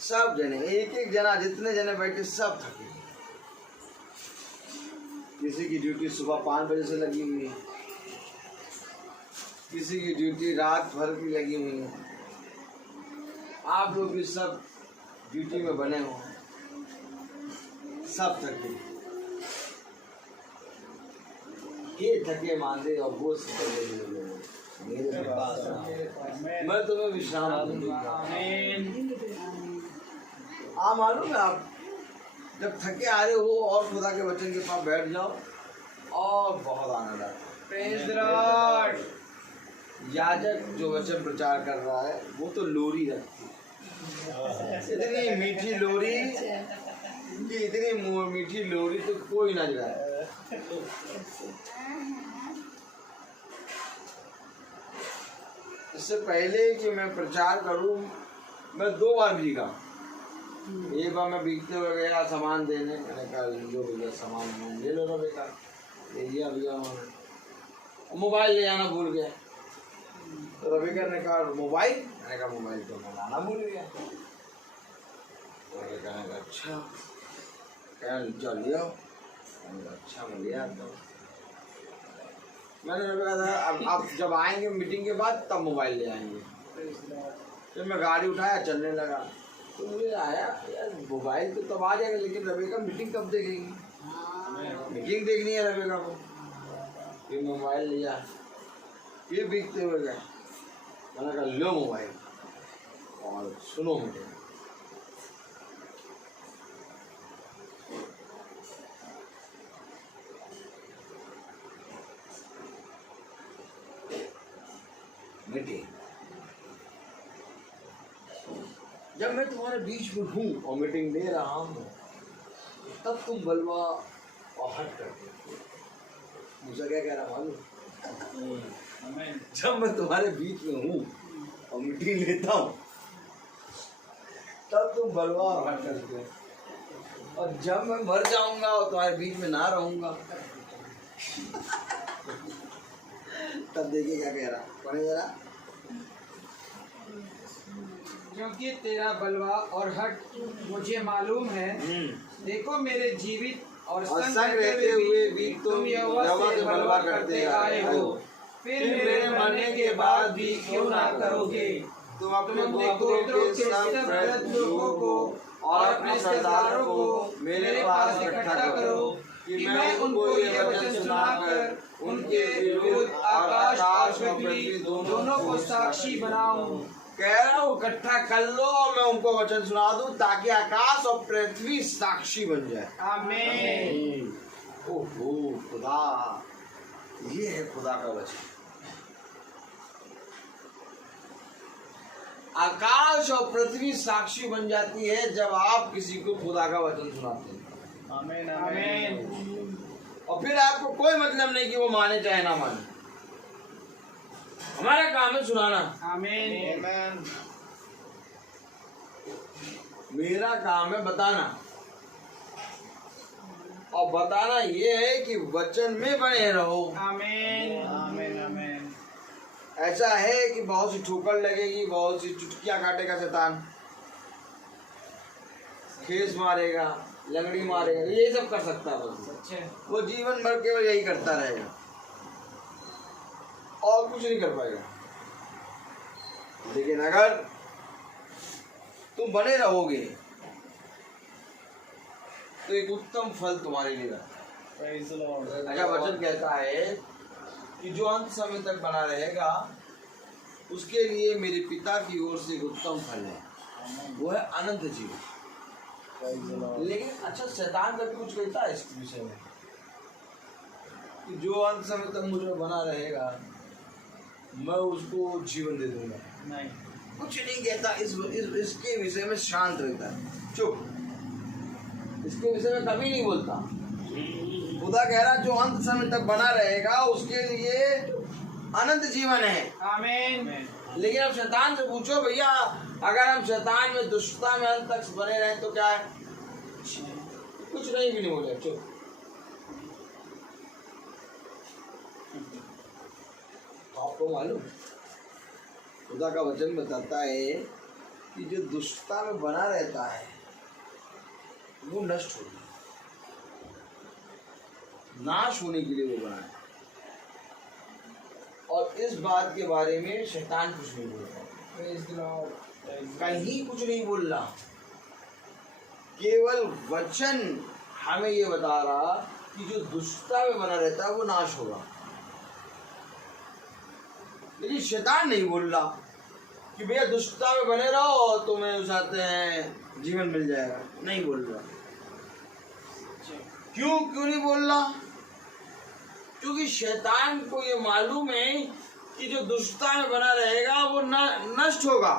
सब जने एक एक जना जितने जने बैठे सब थके हैं। किसी की ड्यूटी सुबह 5 बजे से लगी हुई है, किसी की ड्यूटी रात भर की लगी हुई है। आप लोग भी सब ड्यूटी में बने हो, सब थके। ये थके मांदे और वो थके मेरे पास आओ, मैं तुम्हें विश्राम दूंगा। आप मालूम है, आप जब थके आ रहे हो और खुदा के वचन के पास बैठ जाओ और बहुत आनंद आता है। Praise the Lord. याजक जो वचन प्रचार कर रहा है वो तो लोरी रखती है, इतनी मीठी लोरी कि इतनी मीठी लोरी तो कोई ना गाए। इससे पहले कि मैं प्रचार करूं मैं 2 बार भीगा। एक बार मैं भीगते हुए गया सामान देने, मैंने कहा जो भैया सामान ले लो ना बेटा, ले लिया भैया उन्होंने। मोबाइल ले आना भूल गया, तो रविकर ने कहा मोबाइल, मैंने कहा मोबाइल तो मैं लाना भूल गया। तो रविकर ने कहा अच्छा, चल लिया। अच्छा मैं लिया। तो मैंने कहा अब आप जब आएंगे मीटिंग के बाद तब मोबाइल ले आएंगे। फिर मैं गाड़ी उठाया चलने लगा, तो मुझे आया यार मोबाइल तो तब आ जाएगा, लेकिन रविका मीटिंग कब देखेगी? मीटिंग देखनी है रविका को। फिर मोबाइल लिया, फिर बिकते हुए गए। मैंने कहा लो मोबाइल और सुनो मीटिंग। मीटिंग जब मैं तुम्हारे बीच में हूँ और मीटिंग दे रहा हूँ तब तुम बलवा और हट करते हो। मुझे क्या कह रहा मालूम? जब मैं तुम्हारे बीच में हूँ और मीटिंग लेता हूँ तब तुम बलवा और हट करते हो, और जब मैं मर जाऊंगा और तुम्हारे बीच में ना रहूंगा तब देखिए क्या कह रहा। पढ़े जरा। क्योंकि तेरा बलवा और हट मुझे मालूम है। देखो मेरे जीवित और संग रहते हुए भी तुम यहोवा से बलवा करते आए हो, फिर मेरे मरने के बाद भी क्यों ना करोगे। तुम अपने गोत्रों के सब वृद्ध लोगों को और अपने सरदारों को मेरे पास इकट्ठा करो कि मैं उनको ये वचन सुनाकर उनके विरुद्ध आकाश और पृथ्वी दोनों को साक्षी बनाऊं। कह रहा हूँ इकट्ठा कर लो और मैं उनको वचन सुना दूं ताकि आकाश और पृथ्वी साक्षी बन जाए। आमीन। ओहो खुदा, ये है खुदा का वचन। आकाश और पृथ्वी साक्षी बन जाती है जब आप किसी को खुदा का वचन सुनाते हैं। आमीन आमीन। और फिर आपको कोई मतलब नहीं कि वो माने चाहे ना माने, हमारा काम है सुनाना। आमीन। मेरा काम है बताना, और बताना ये है कि वचन में बने रहो। आमीन आमीन आमीन। ऐसा है कि बहुत सी ठोकर लगेगी, बहुत सी चुटकियां काटेगा शैतान, खेस मारेगा, लंगड़ी मारेगा, ये सब कर सकता है बस। वो जीवन भर केवल यही करता रहेगा और कुछ नहीं कर पाएगा। लेकिन अगर तुम बने रहोगे तो एक उत्तम फल तुम्हारे लिए रखा। अच्छा वचन कहता है कि जो अंत समय तक बना रहेगा उसके लिए मेरे पिता की ओर से एक उत्तम फल है, वो है अनंत जीवन। लेकिन अच्छा शैतान कभी कुछ कहता है इस विषय में कि जो अंत समय तक मुझे बना रहेगा मैं उसको जीवन दे दूंगा। नहीं, कुछ नहीं कहता, इसके विषय में शांत रहता है, चुप, इसके विषय में कभी नहीं बोलता। खुदा कह रहा जो अंत समय तक बना रहेगा उसके लिए अनंत जीवन है। आमीन। लेकिन अब शैतान से पूछो भैया, अगर हम शैतान में दुष्टता में अंत तक बने रहे तो क्या है? कुछ नहीं भी नहीं बोले, चुप। आपको मालूम खुदा का वचन बताता है कि जो दुष्टता में बना रहता है वो नष्ट होगा, नाश होने के लिए वो बना है। और इस बात के बारे में शैतान कुछ नहीं बोल रहा, कहीं कुछ नहीं बोल रहा, केवल वचन हमें ये बता रहा कि जो दुष्टता में बना रहता है वो नाश होगा। लेकिन शैतान नहीं बोल रहा कि भैया दुष्टता में बने रहो तुम्हें चाहते हैं जीवन मिल जाएगा, नहीं बोल रहा। क्यों नहीं बोल रहा? क्योंकि शैतान को ये मालूम है कि जो दुष्टता में बना रहेगा वो नष्ट होगा।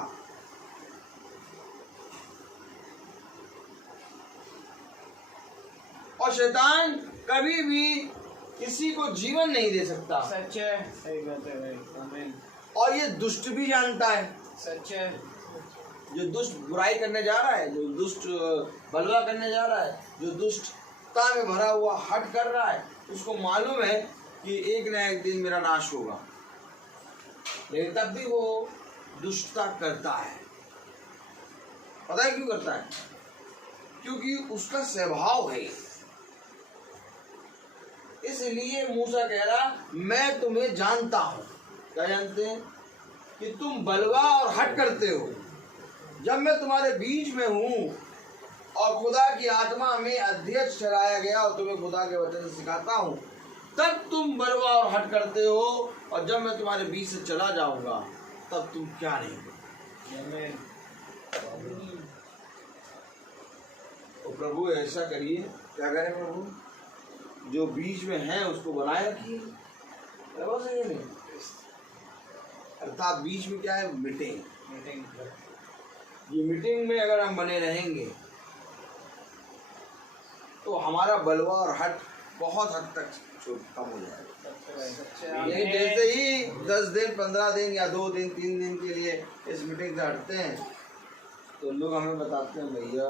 और शैतान कभी भी किसी को जीवन नहीं दे सकता। सच है, सही बात है भाई। आमीन। और ये दुष्ट भी जानता है, सच है। जो दुष्ट बुराई करने जा रहा है, जो दुष्ट बलवा करने जा रहा है, जो दुष्टता में भरा हुआ हट कर रहा है, उसको मालूम है कि एक न एक दिन मेरा नाश होगा। लेकिन तब भी वो दुष्टता करता है। पता है क्यों करता है? क्योंकि उसका स्वभाव है। इसलिए मूसा कह रहा मैं तुम्हें जानता हूं। क्या जानते हैं? कि तुम बलवा और हट करते हो। जब मैं तुम्हारे बीच में हूं और खुदा की आत्मा में अध्यक्ष ठहराया गया और तुम्हें खुदा के वचन सिखाता हूं, तब तुम बलवा और हट करते हो। और जब मैं तुम्हारे बीच से चला जाऊंगा तब तुम क्या नहीं हो। तो प्रभु ऐसा करिए, क्या करें प्रभु? जो बीच में है उसको बनाए रखिए। अर्थात बीच में क्या है? मीटिंग। ये मीटिंग में अगर हम बने रहेंगे तो हमारा बलवा और हट बहुत हद तक कम हो जाएगा। ये जैसे ही 10 दिन 15 दिन या 2 दिन 3 दिन के लिए इस मीटिंग से हटते हैं तो लोग हमें बताते हैं भैया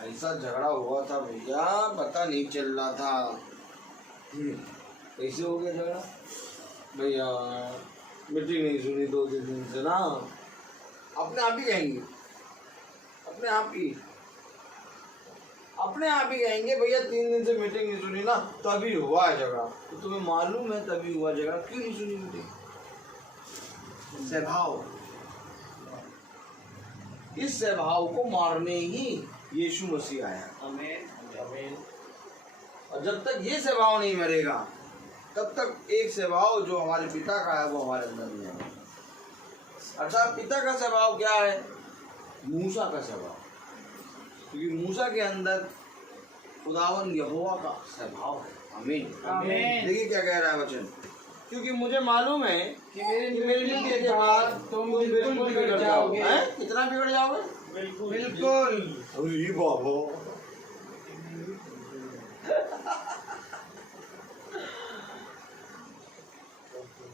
ऐसा झगड़ा हुआ था भैया, पता नहीं चल रहा था। कैसे हो गया झगड़ा? भैया मीटिंग नहीं सुनी 2-3 दिन से ना। अपने आप ही कहेंगे, अपने आप ही कहेंगे भैया 3 दिन से मीटिंग नहीं सुनी ना, तभी हुआ है झगड़ा। तो तुम्हें मालूम है तभी हुआ झगड़ा, क्यों नहीं सुनी मीटिंग? स्वभाव। इस स्वभाव को मारने ही यीशु मसीह आया। आमीन। और जब तक ये स्वभाव नहीं मरेगा तब तक एक स्वभाव जो हमारे पिता का है वो हमारे अंदर नहीं आएगा। अच्छा, पिता का स्वभाव क्या है? मूसा का स्वभाव। क्योंकि मूसा के अंदर खुदावन यहोवा का स्वभाव है। आमीन। आमीन। देखिए क्या कह रहा है वचन। क्योंकि मुझे मालूम है कि मेरी मृत्यु के बाद तुम बिल्कुल बिगड़ जाओगे। कितना बिगड़ जाओगे? बिल्कुल। अरे बाबा,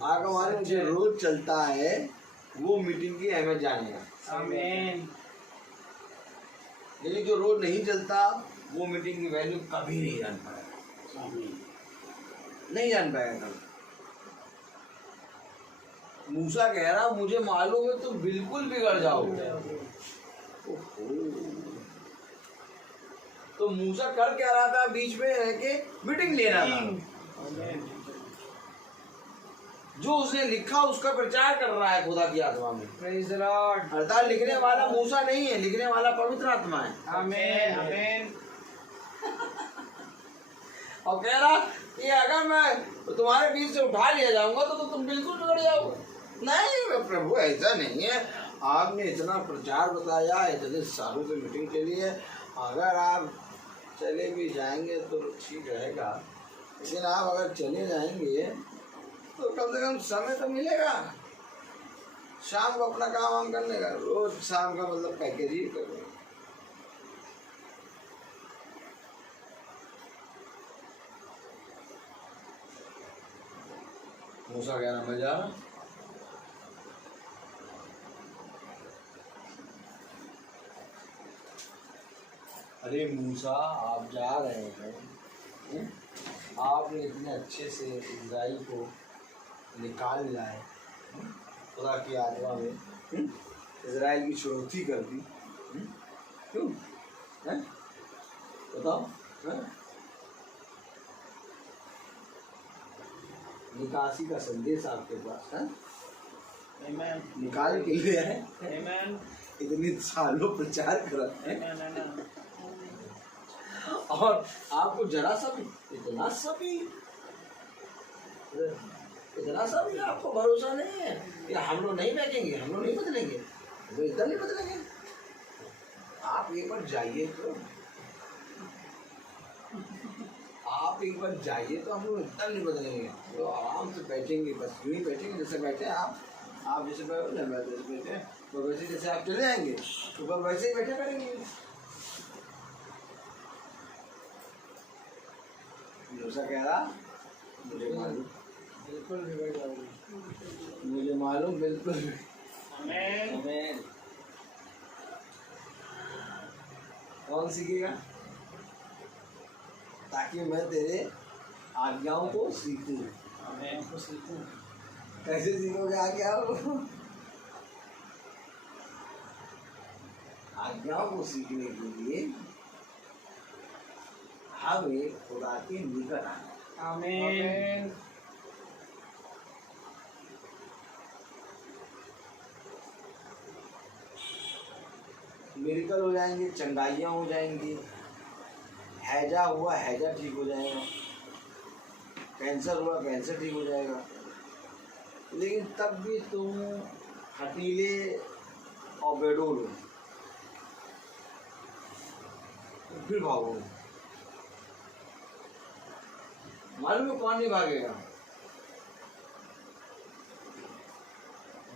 आग हमारे जो रोज चलता है वो मीटिंग की अहमियत जानेगा। आमीन। लेकिन जो रोज नहीं चलता वो मीटिंग की वैल्यू कभी नहीं जान पाएगा, नहीं जान पाएगा कभी। मूसा कह रहा मुझे मालूम है तुम बिल्कुल बिगड़ जाओगे। तो मूसा कर क्या रहा था? बीच में रह के मीटिंग ले रहा था। जो उसने लिखा उसका प्रचार कर रहा है खुदा की आत्मा में। Praise the Lord. अर्थात लिखने वाला मूसा नहीं है, लिखने वाला पवित्र आत्मा है। आमीन। आमीन। और कह रहा कि अगर मैं तुम्हारे बीच से उठा लिया जाऊंगा तो तुम बिल्कुल बिगड़ जाओगे। नहीं प्रभु, ऐसा नहीं है। आपने इतना प्रचार बताया, इतने सालों से मीटिंग के लिए, अगर आप चले भी जाएंगे तो ठीक रहेगा। लेकिन आप अगर चले जाएंगे तो कम से कम समय तो मिलेगा शाम को अपना काम वाम करने का। रोज शाम का मतलब पैकेज ही करो। मूसा कह रहा मैं जा रहा। अरे मूसा आप जा रहे हैं, आपने इतने अच्छे से इज़राइल को निकाल लाए, खुदा की आत्मा में इज़राइल की चुनौती कर दी। क्यों हैं बताओ? निकासी का संदेश आपके पास है, निकाल के लिए है। इतनी सालों प्रचार करते हैं और आपको जरा सा भी इतना सा भी आपको भरोसा नहीं है कि हम लोग नहीं बैठेंगे, हम लोग नहीं बदलेंगे, वो इधर नहीं बदलेंगे। आप एक बार जाइए तो, आप एक बार जाइए तो हम लोग इधर नहीं बदलेंगे, तो आराम से बैठेंगे, बस यूँ ही बैठेंगे जैसे बैठे आप जैसे बैठे तो वैसे जैसे आप चले जाएंगे तो बस वैसे ही बैठे करेंगे। मूसा कह रहा मुझे मालूम, बिल्कुल बिगड़ जाओगे। मुझे मालूम बिल्कुल। आमीन। कौन सीखेगा? ताकि मैं तेरे आज्ञाओं को सीखूं। कैसे सीखोगे आज्ञाओं? आज्ञाओं को सीखने के लिए हमें खुदा के निकट आना। आमीन। मिरेकल हो जाएंगे, चंगाइयाँ हो जाएंगी, हैजा हुआ हैजा ठीक हो जाएगा, कैंसर हुआ कैंसर ठीक हो जाएगा। लेकिन तब भी तुम हटीले और बेडोल हो, फिर भागोगे। मालूम है कौन नहीं भागेगा?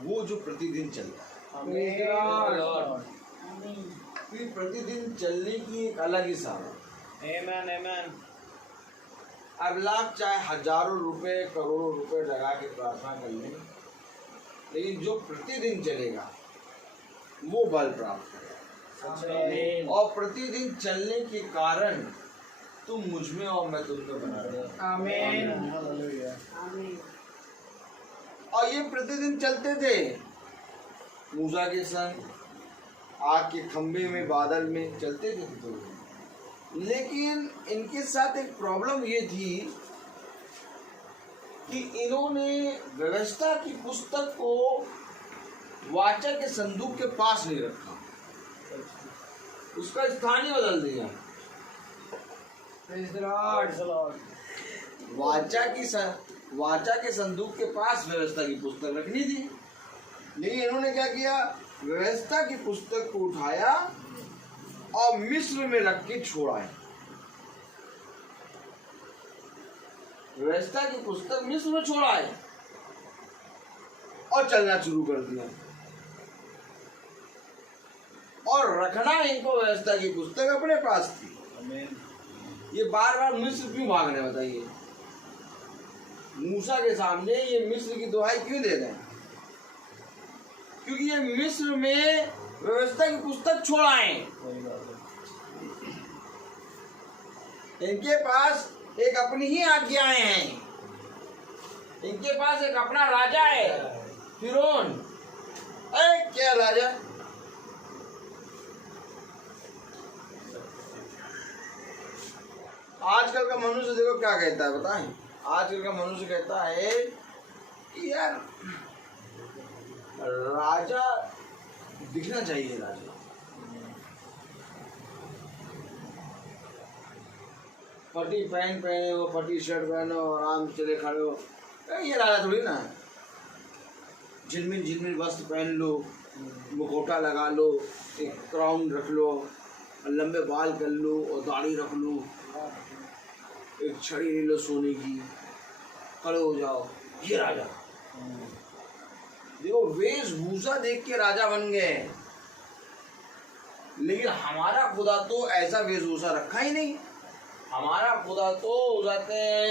वो जो प्रतिदिन चलता है। फिर प्रतिदिन चलने की एक अलग ही सारा। आमीन। अब लाख चाहे हजारों रुपए करोड़ों रुपए लगा के प्रार्थना कर लें, लेकिन जो प्रतिदिन चलेगा वो बल प्राप्त करेगा। और प्रतिदिन चलने के कारण तुम मुझ में और मैं तुम में बना रहे। आमीन। और ये प्रतिदिन चलते थे मूसा के संग, आग के खंभे में, बादल में चलते थे तो। लेकिन इनके साथ एक प्रॉब्लम ये थी कि इन्होंने व्यवस्था की पुस्तक को वाचा के संदूक के पास नहीं रखा, उसका स्थान ही बदल दिया। वाचा के संदूक के पास व्यवस्था की पुस्तक रखनी थी, लेकिन इन्होंने क्या किया? व्यवस्था की पुस्तक को उठाया और मिस्र में रख के छोड़ा है। व्यवस्था की पुस्तक मिस्र में छोड़ा है और चलना शुरू कर दिया। और रखना इनको व्यवस्था की पुस्तक अपने पास थी। ये बार बार मिस्र क्यों भाग रहे बताइए? मूसा के सामने ये मिस्र की दुहाई क्यों दे रहे हैं? क्योंकि ये मिस्र में व्यवस्था की पुस्तक छोड़ाए। इनके पास एक अपनी ही आज्ञाएं हैं, इनके पास एक अपना राजा है फिरौन। अरे क्या राजा? आजकल का मनुष्य देखो क्या कहता है बताएं? आजकल का मनुष्य कहता है कि यार राजा दिखना चाहिए, राजा फटी पैंट पहने हो, फटी शर्ट पहनो, आराम से चले खड़े हो, ये राजा थोड़ी ना है। झिलमिल झिलमिल वस्त्र पहन लो, मुखौटा लगा लो, एक क्राउन रख लो, लंबे बाल कर लो और दाढ़ी रख लो, एक छड़ी ले लो सोने की, खड़े हो जाओ, ये राजा। देखो वेशभूषा देख के राजा बन गए, लेकिन हमारा खुदा तो ऐसा वेशभूषा रखा ही नहीं। हमारा खुदा तो जाते हैं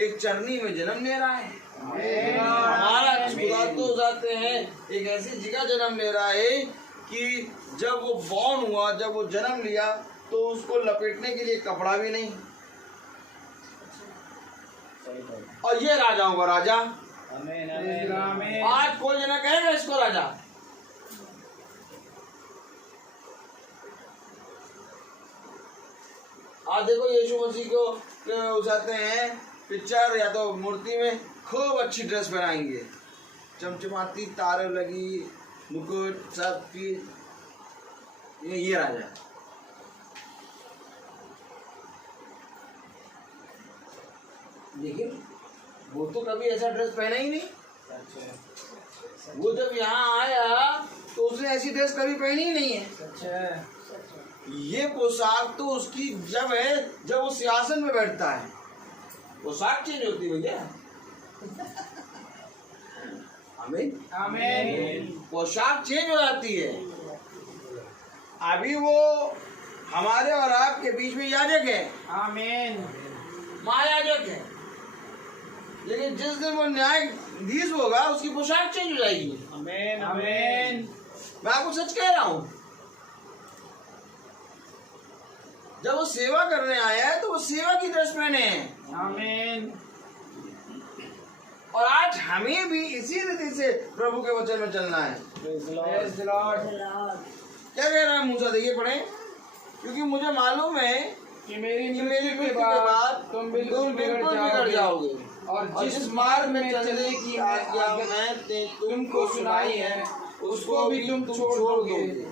एक चरनी में जन्म ले रहा है। हमारा खुदा तो जाते हैं एक ऐसी जगह जन्म ले रहा है कि जब वो बॉर्न हुआ, जब वो जन्म लिया, तो उसको लपेटने के लिए कपड़ा भी नहीं। और ये राजाओं का राजा। आज कोई जना कहेगा इसको राजा। आज देखो यीशु मसीह को जाते हैं पिक्चर या तो मूर्ति में खूब अच्छी ड्रेस पहनाएंगे, चमचमाती तारे लगी, मुकुट सब की। ये राजा। लेकिन वो तो कभी ऐसा ड्रेस पहना ही नहीं। वो जब यहाँ आया तो उसने ऐसी ड्रेस कभी पहनी ही नहीं है। ये पोशाक तो उसकी जब है जब वो सिंहासन में बैठता है, पोशाक चेंज होती है भैया। आमीन आमीन। पोशाक चेंज हो जाती है। अभी वो हमारे और आपके बीच में याजक है, आमीन। महायाजक है, लेकिन जिस दिन वो न्यायाधीश होगा उसकी पोशाक चेंज हो जाएगी। आमीन आमीन। मैं आपको सच कह रहा हूं, जब वो सेवा करने आया है तो वो सेवा की ड्रेस पहने हैं। आमीन। और आज हमें भी इसी रीति से प्रभु के वचन में चलना है। Praise the Lord। क्या कह रहा है मूसा, देखिए पढ़े, क्योंकि मुझे मालूम है कि मेरी कि मृत्यु के बाद तुम बिल्कुल बिगड़ जाओगे और जिस मार्ग में चलने की आज्ञा मैं तुमको सुनाई है उसको भी तुम छोड़ दोगे।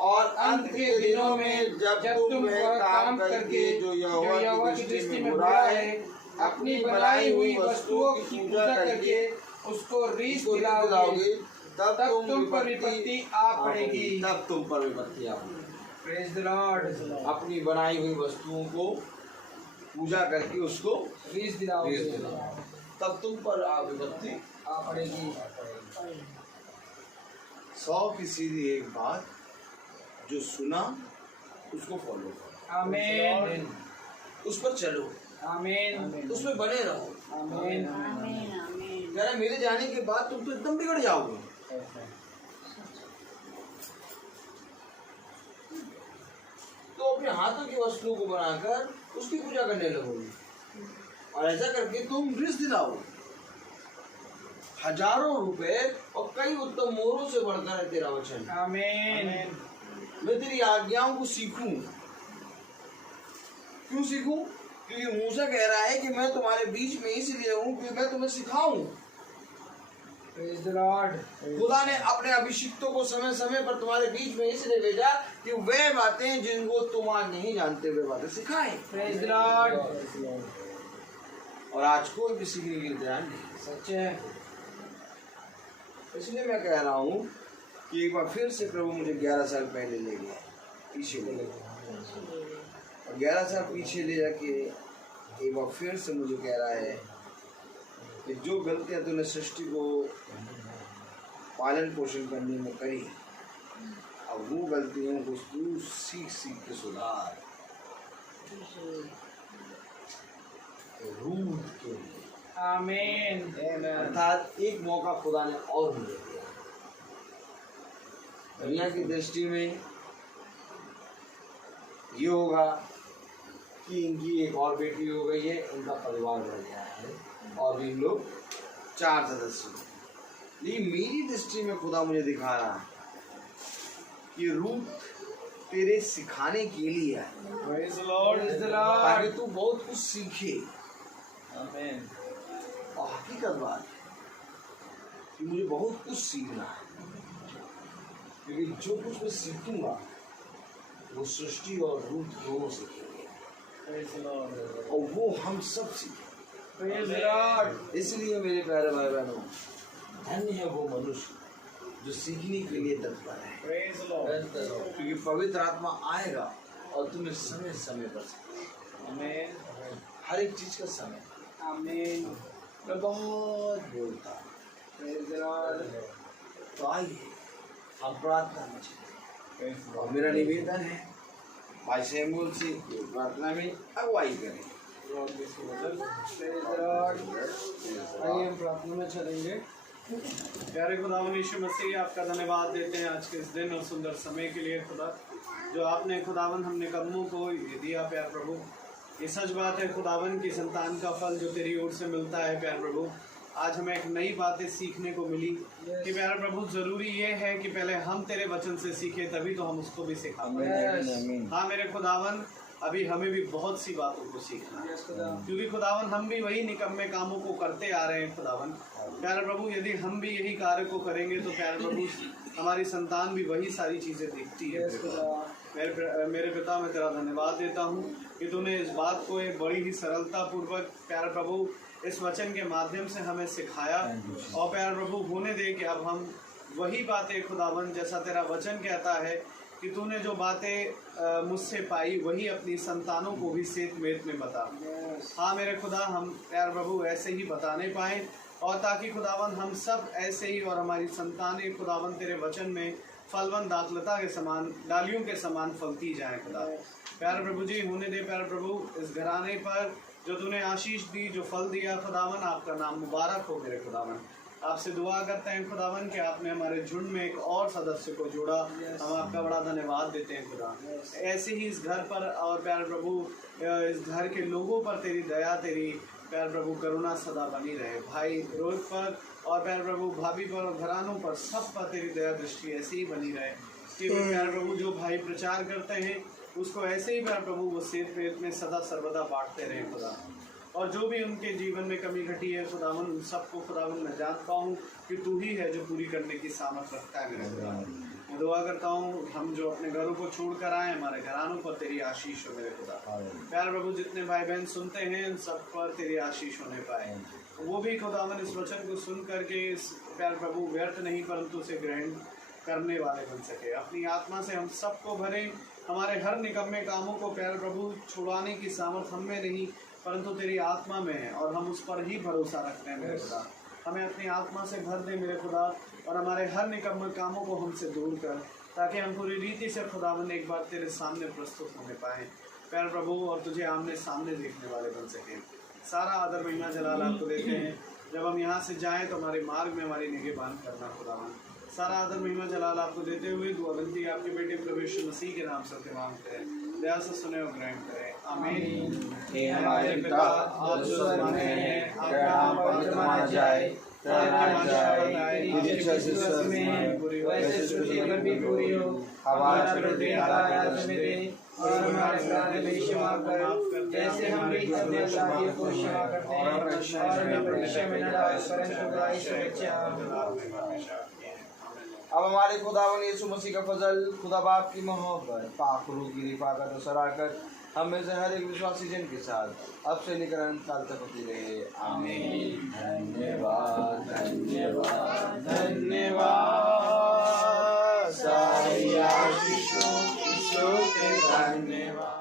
और अंत के दिनों में जब तुम वह काम करके जो यहोवा की दृष्टि में बुरा है, अपनी बनाई हुई वस्तुओं की पूजा करके उसको रीस दिलाओगे, तब तुम पर विपत्ति आ पड़ेगी। तब तुम पर विपत्ति आ पड़ेगी। Praise the Lord। अपनी बनाई हुई वस्तुओं को पूजा करके उसको रीस दिलाओगे, तब तुम पर विपत्ति आ पड़ेगी। 100 की सीधी एक बात, जो सुना उसको फॉलो करो, आमीन। उस पर चलो, आमीन। उसमें बने रहो। आमीन। कह रहा मेरे जाने के बाद तुम तो एकदम बिगड़ जाओगे। तो अपने हाथों की वस्तुओं को बनाकर उसकी पूजा करने लगोगे, और ऐसा करके तुम रिस दिलाओगे। हजारों रुपए और कई उत्तम मोहरों से बढ़कर है तेरा वचन। आमीन। मैं तेरी आज्ञाओं को सीखूं। क्यों सीखूं? क्योंकि मूसा कह रहा है कि मैं तुम्हारे बीच में इसलिए हूं कि मैं तुम्हें सिखाऊं। Praise the Lord। खुदा ने अपने अभिषिक्तों को समय समय पर तुम्हारे बीच में इसलिए भेजा कि वे बातें जिनको तुम आज नहीं जानते वे बातें सिखाएं। Praise the Lord। और आज कोई भी सीखने के लिए तैयार नहीं। सच है। इसलिए मैं कह रहा हूँ कि एक बार फिर से प्रभु मुझे 11 साल पहले ले गया, पीछे ले गया, और 11 साल पीछे ले जाके एक बार फिर से मुझे कह रहा है कि जो गलतियां तूने सृष्टि को पालन पोषण करने में करी, अब वो गलतियों को तू सीख सीख के सुधार। रूठ के आमीन। अर्थात एक मौका खुदा ने और मुझे दिया। दुनिया की दृष्टि में ये होगा कि इनकी एक और बेटी हो गई है, इनका परिवार बढ़ गया है और भी लोग 4 सदस्य। लेकिन मेरी दृष्टि में खुदा मुझे दिखा रहा है कि रूट तेरे सिखाने के लिए है, Praise the Lord। Praise the Lord। ताकि तू बहुत कुछ सीखे। Amen। और हकीकत बात है कि मुझे बहुत कुछ सीखना है, क्योंकि जो कुछ मैं सीखूंगा वो सृष्टि और रूप दोनों सीखेंगे, Praise the Lord। और वो हम सब सीखेंगे। Praise the Lord। इसलिए मेरे प्यारे भाई बहनों, धन्य है वो मनुष्य जो सीखने के लिए तत्पर है, Praise the Lord। क्योंकि पवित्र आत्मा आएगा और तुम्हें समय समय पर सिखाएगा। Amen। हर एक चीज का समय। आमीन। मैं बहुत बोलता। Praise the Lord। तो आइए हम प्रार्थना में चलें। और मेरा निवेदन है भाई सैमुअल से प्रार्थना में अगुवाई करें। आइए हम प्रार्थना में चलेंगे। प्यारे खुदावन यीशु मसीह, आपका धन्यवाद देते हैं आज के इस दिन और सुंदर समय के लिए खुदा, जो आपने खुदावन हमने कदमों को ये दिया प्यार प्रभु। ये सच बात है खुदावन की संतान का फल जो तेरी ओर से मिलता है प्यार प्रभु। आज हमें एक नई बातें सीखने को मिली कि प्यारे प्रभु जरूरी ये है कि पहले हम तेरे वचन से सीखे, तभी तो हम उसको भी सिखा पाएंगे। हाँ मेरे खुदावन, अभी हमें भी बहुत सी बातों को सीखना है, क्योंकि खुदावन हम भी वही निकम्मे कामों को करते आ रहे हैं खुदावन। प्यारे प्रभु यदि हम भी यही कार्य को करेंगे तो प्यारे प्रभु हमारी संतान भी वही सारी चीज़ें देखती है। मेरे पिता, मैं तेरा धन्यवाद देता हूँ कि तूने इस बात को एक बड़ी ही सरलता पूर्वक प्यारे प्रभु इस वचन के माध्यम से हमें सिखाया। और प्यारे प्रभु होने दे कि अब हम वही बातें खुदावन, जैसा तेरा वचन कहता है कि तूने जो बातें मुझसे पाई वही अपनी संतानों को भी सेत मेत में बता। हाँ मेरे खुदा, हम प्यार प्रभु ऐसे ही बताने पाएँ, और ताकि खुदावन हम सब ऐसे ही और हमारी संतानें खुदावन तेरे वचन में फलवन दाखलता के समान, डालियों के समान फलती जाए खुदा। प्यारे प्रभु जी होने दे प्यारे प्रभु इस घराने पर जो तूने आशीष दी, जो फल दिया खुदावन, आपका नाम मुबारक हो मेरे खुदावन। आपसे दुआ करते हैं खुदावन कि आपने हमारे झुंड में एक और सदस्य को जोड़ा। हम आपका बड़ा धन्यवाद देते हैं खुदा। ऐसे ही इस घर पर और प्यारे प्रभु इस घर के लोगों पर तेरी दया, तेरी प्यार प्रभु करुणा सदा बनी रहे। भाई रोहित पर और प्यार प्रभु भाभी पर और घरानों पर, सब पर तेरी दया दृष्टि ऐसी ही बनी रहे कि प्यार प्रभु जो भाई प्रचार करते हैं उसको ऐसे ही प्यार प्रभु वो सेत पेत में सदा सर्वदा बांटते रहे खुदा। और जो भी उनके जीवन में कमी घटी है खुदावन, उन सबको खुदावन मैं जानता हूँ कि तू ही है जो पूरी करने की सामर्थ रखता है मेरे खुदा। मैं दुआ करता हूँ हम जो अपने घरों को छोड़ कर आए, हमारे घरानों पर तेरी आशीष हो मेरे खुदा। प्यार प्रभु जितने भाई बहन सुनते हैं उन सब पर तेरी आशीष होने पाए, वो भी खुदावन इस वचन को सुन करके इस प्यार प्रभु व्यर्थ नहीं परंतु उसे ग्रहण करने वाले बन सके। अपनी आत्मा से हम सबको भरे, हमारे हर निकम्मे कामों को प्यार प्रभु छुड़ाने की सामर्थ हम में नहीं परंतु तेरी आत्मा में है, और हम उस पर ही भरोसा रखते हैं मेरे खुदा। हमें अपनी आत्मा से भर दे मेरे खुदा, और हमारे हर निकम्मे कामों को हमसे दूर कर, ताकि हम पूरी रीति से खुदावन एक बार तेरे सामने प्रस्तुत होने पाएँ प्यार प्रभु, और तुझे आमने सामने देखने वाले बन सकें। सारा आदर महिमा जलाल आपको देते हैं। जब हम यहाँ से जाएँ तो हमारे मार्ग में हमारी निगहबान करना खुदावन। सारा आदर महिमा जलाल आपको देते हुए दुआ विनती आपके बेटे प्रभु यीशु मसीह के नाम से मांगते हैं। दया से सुने और ग्रहण करें, आमीन। हे हमारे पिता, आप जो स्वर्ग में हैं, आपका नाम पवित्र माना जाए, तेरा राज्य आए, तेरी इच्छा स्वर्ग में है वैसे पृथ्वी पर भी पूरी हो। हमारा रोटी आज हमें दे, और हमारे अपराध में क्षमा कर जैसे हम भी अपने अपराधियों को क्षमा करते हैं, और हमें परीक्षा में न डाल परंतु बुराई से बचा। अब हमारे खुदावन यीशु मसीह का फजल, खुदा बाप की मोहब्बत, पाक रूह की रिफाकत और सराकत हम में से हर एक विश्वासी जन के साथ अब से लेकर अंत काल तक होती रहे, आमीन। धन्यवाद धन्यवाद धन्यवाद, सारी आशीषों की स्तुति धन्यवाद।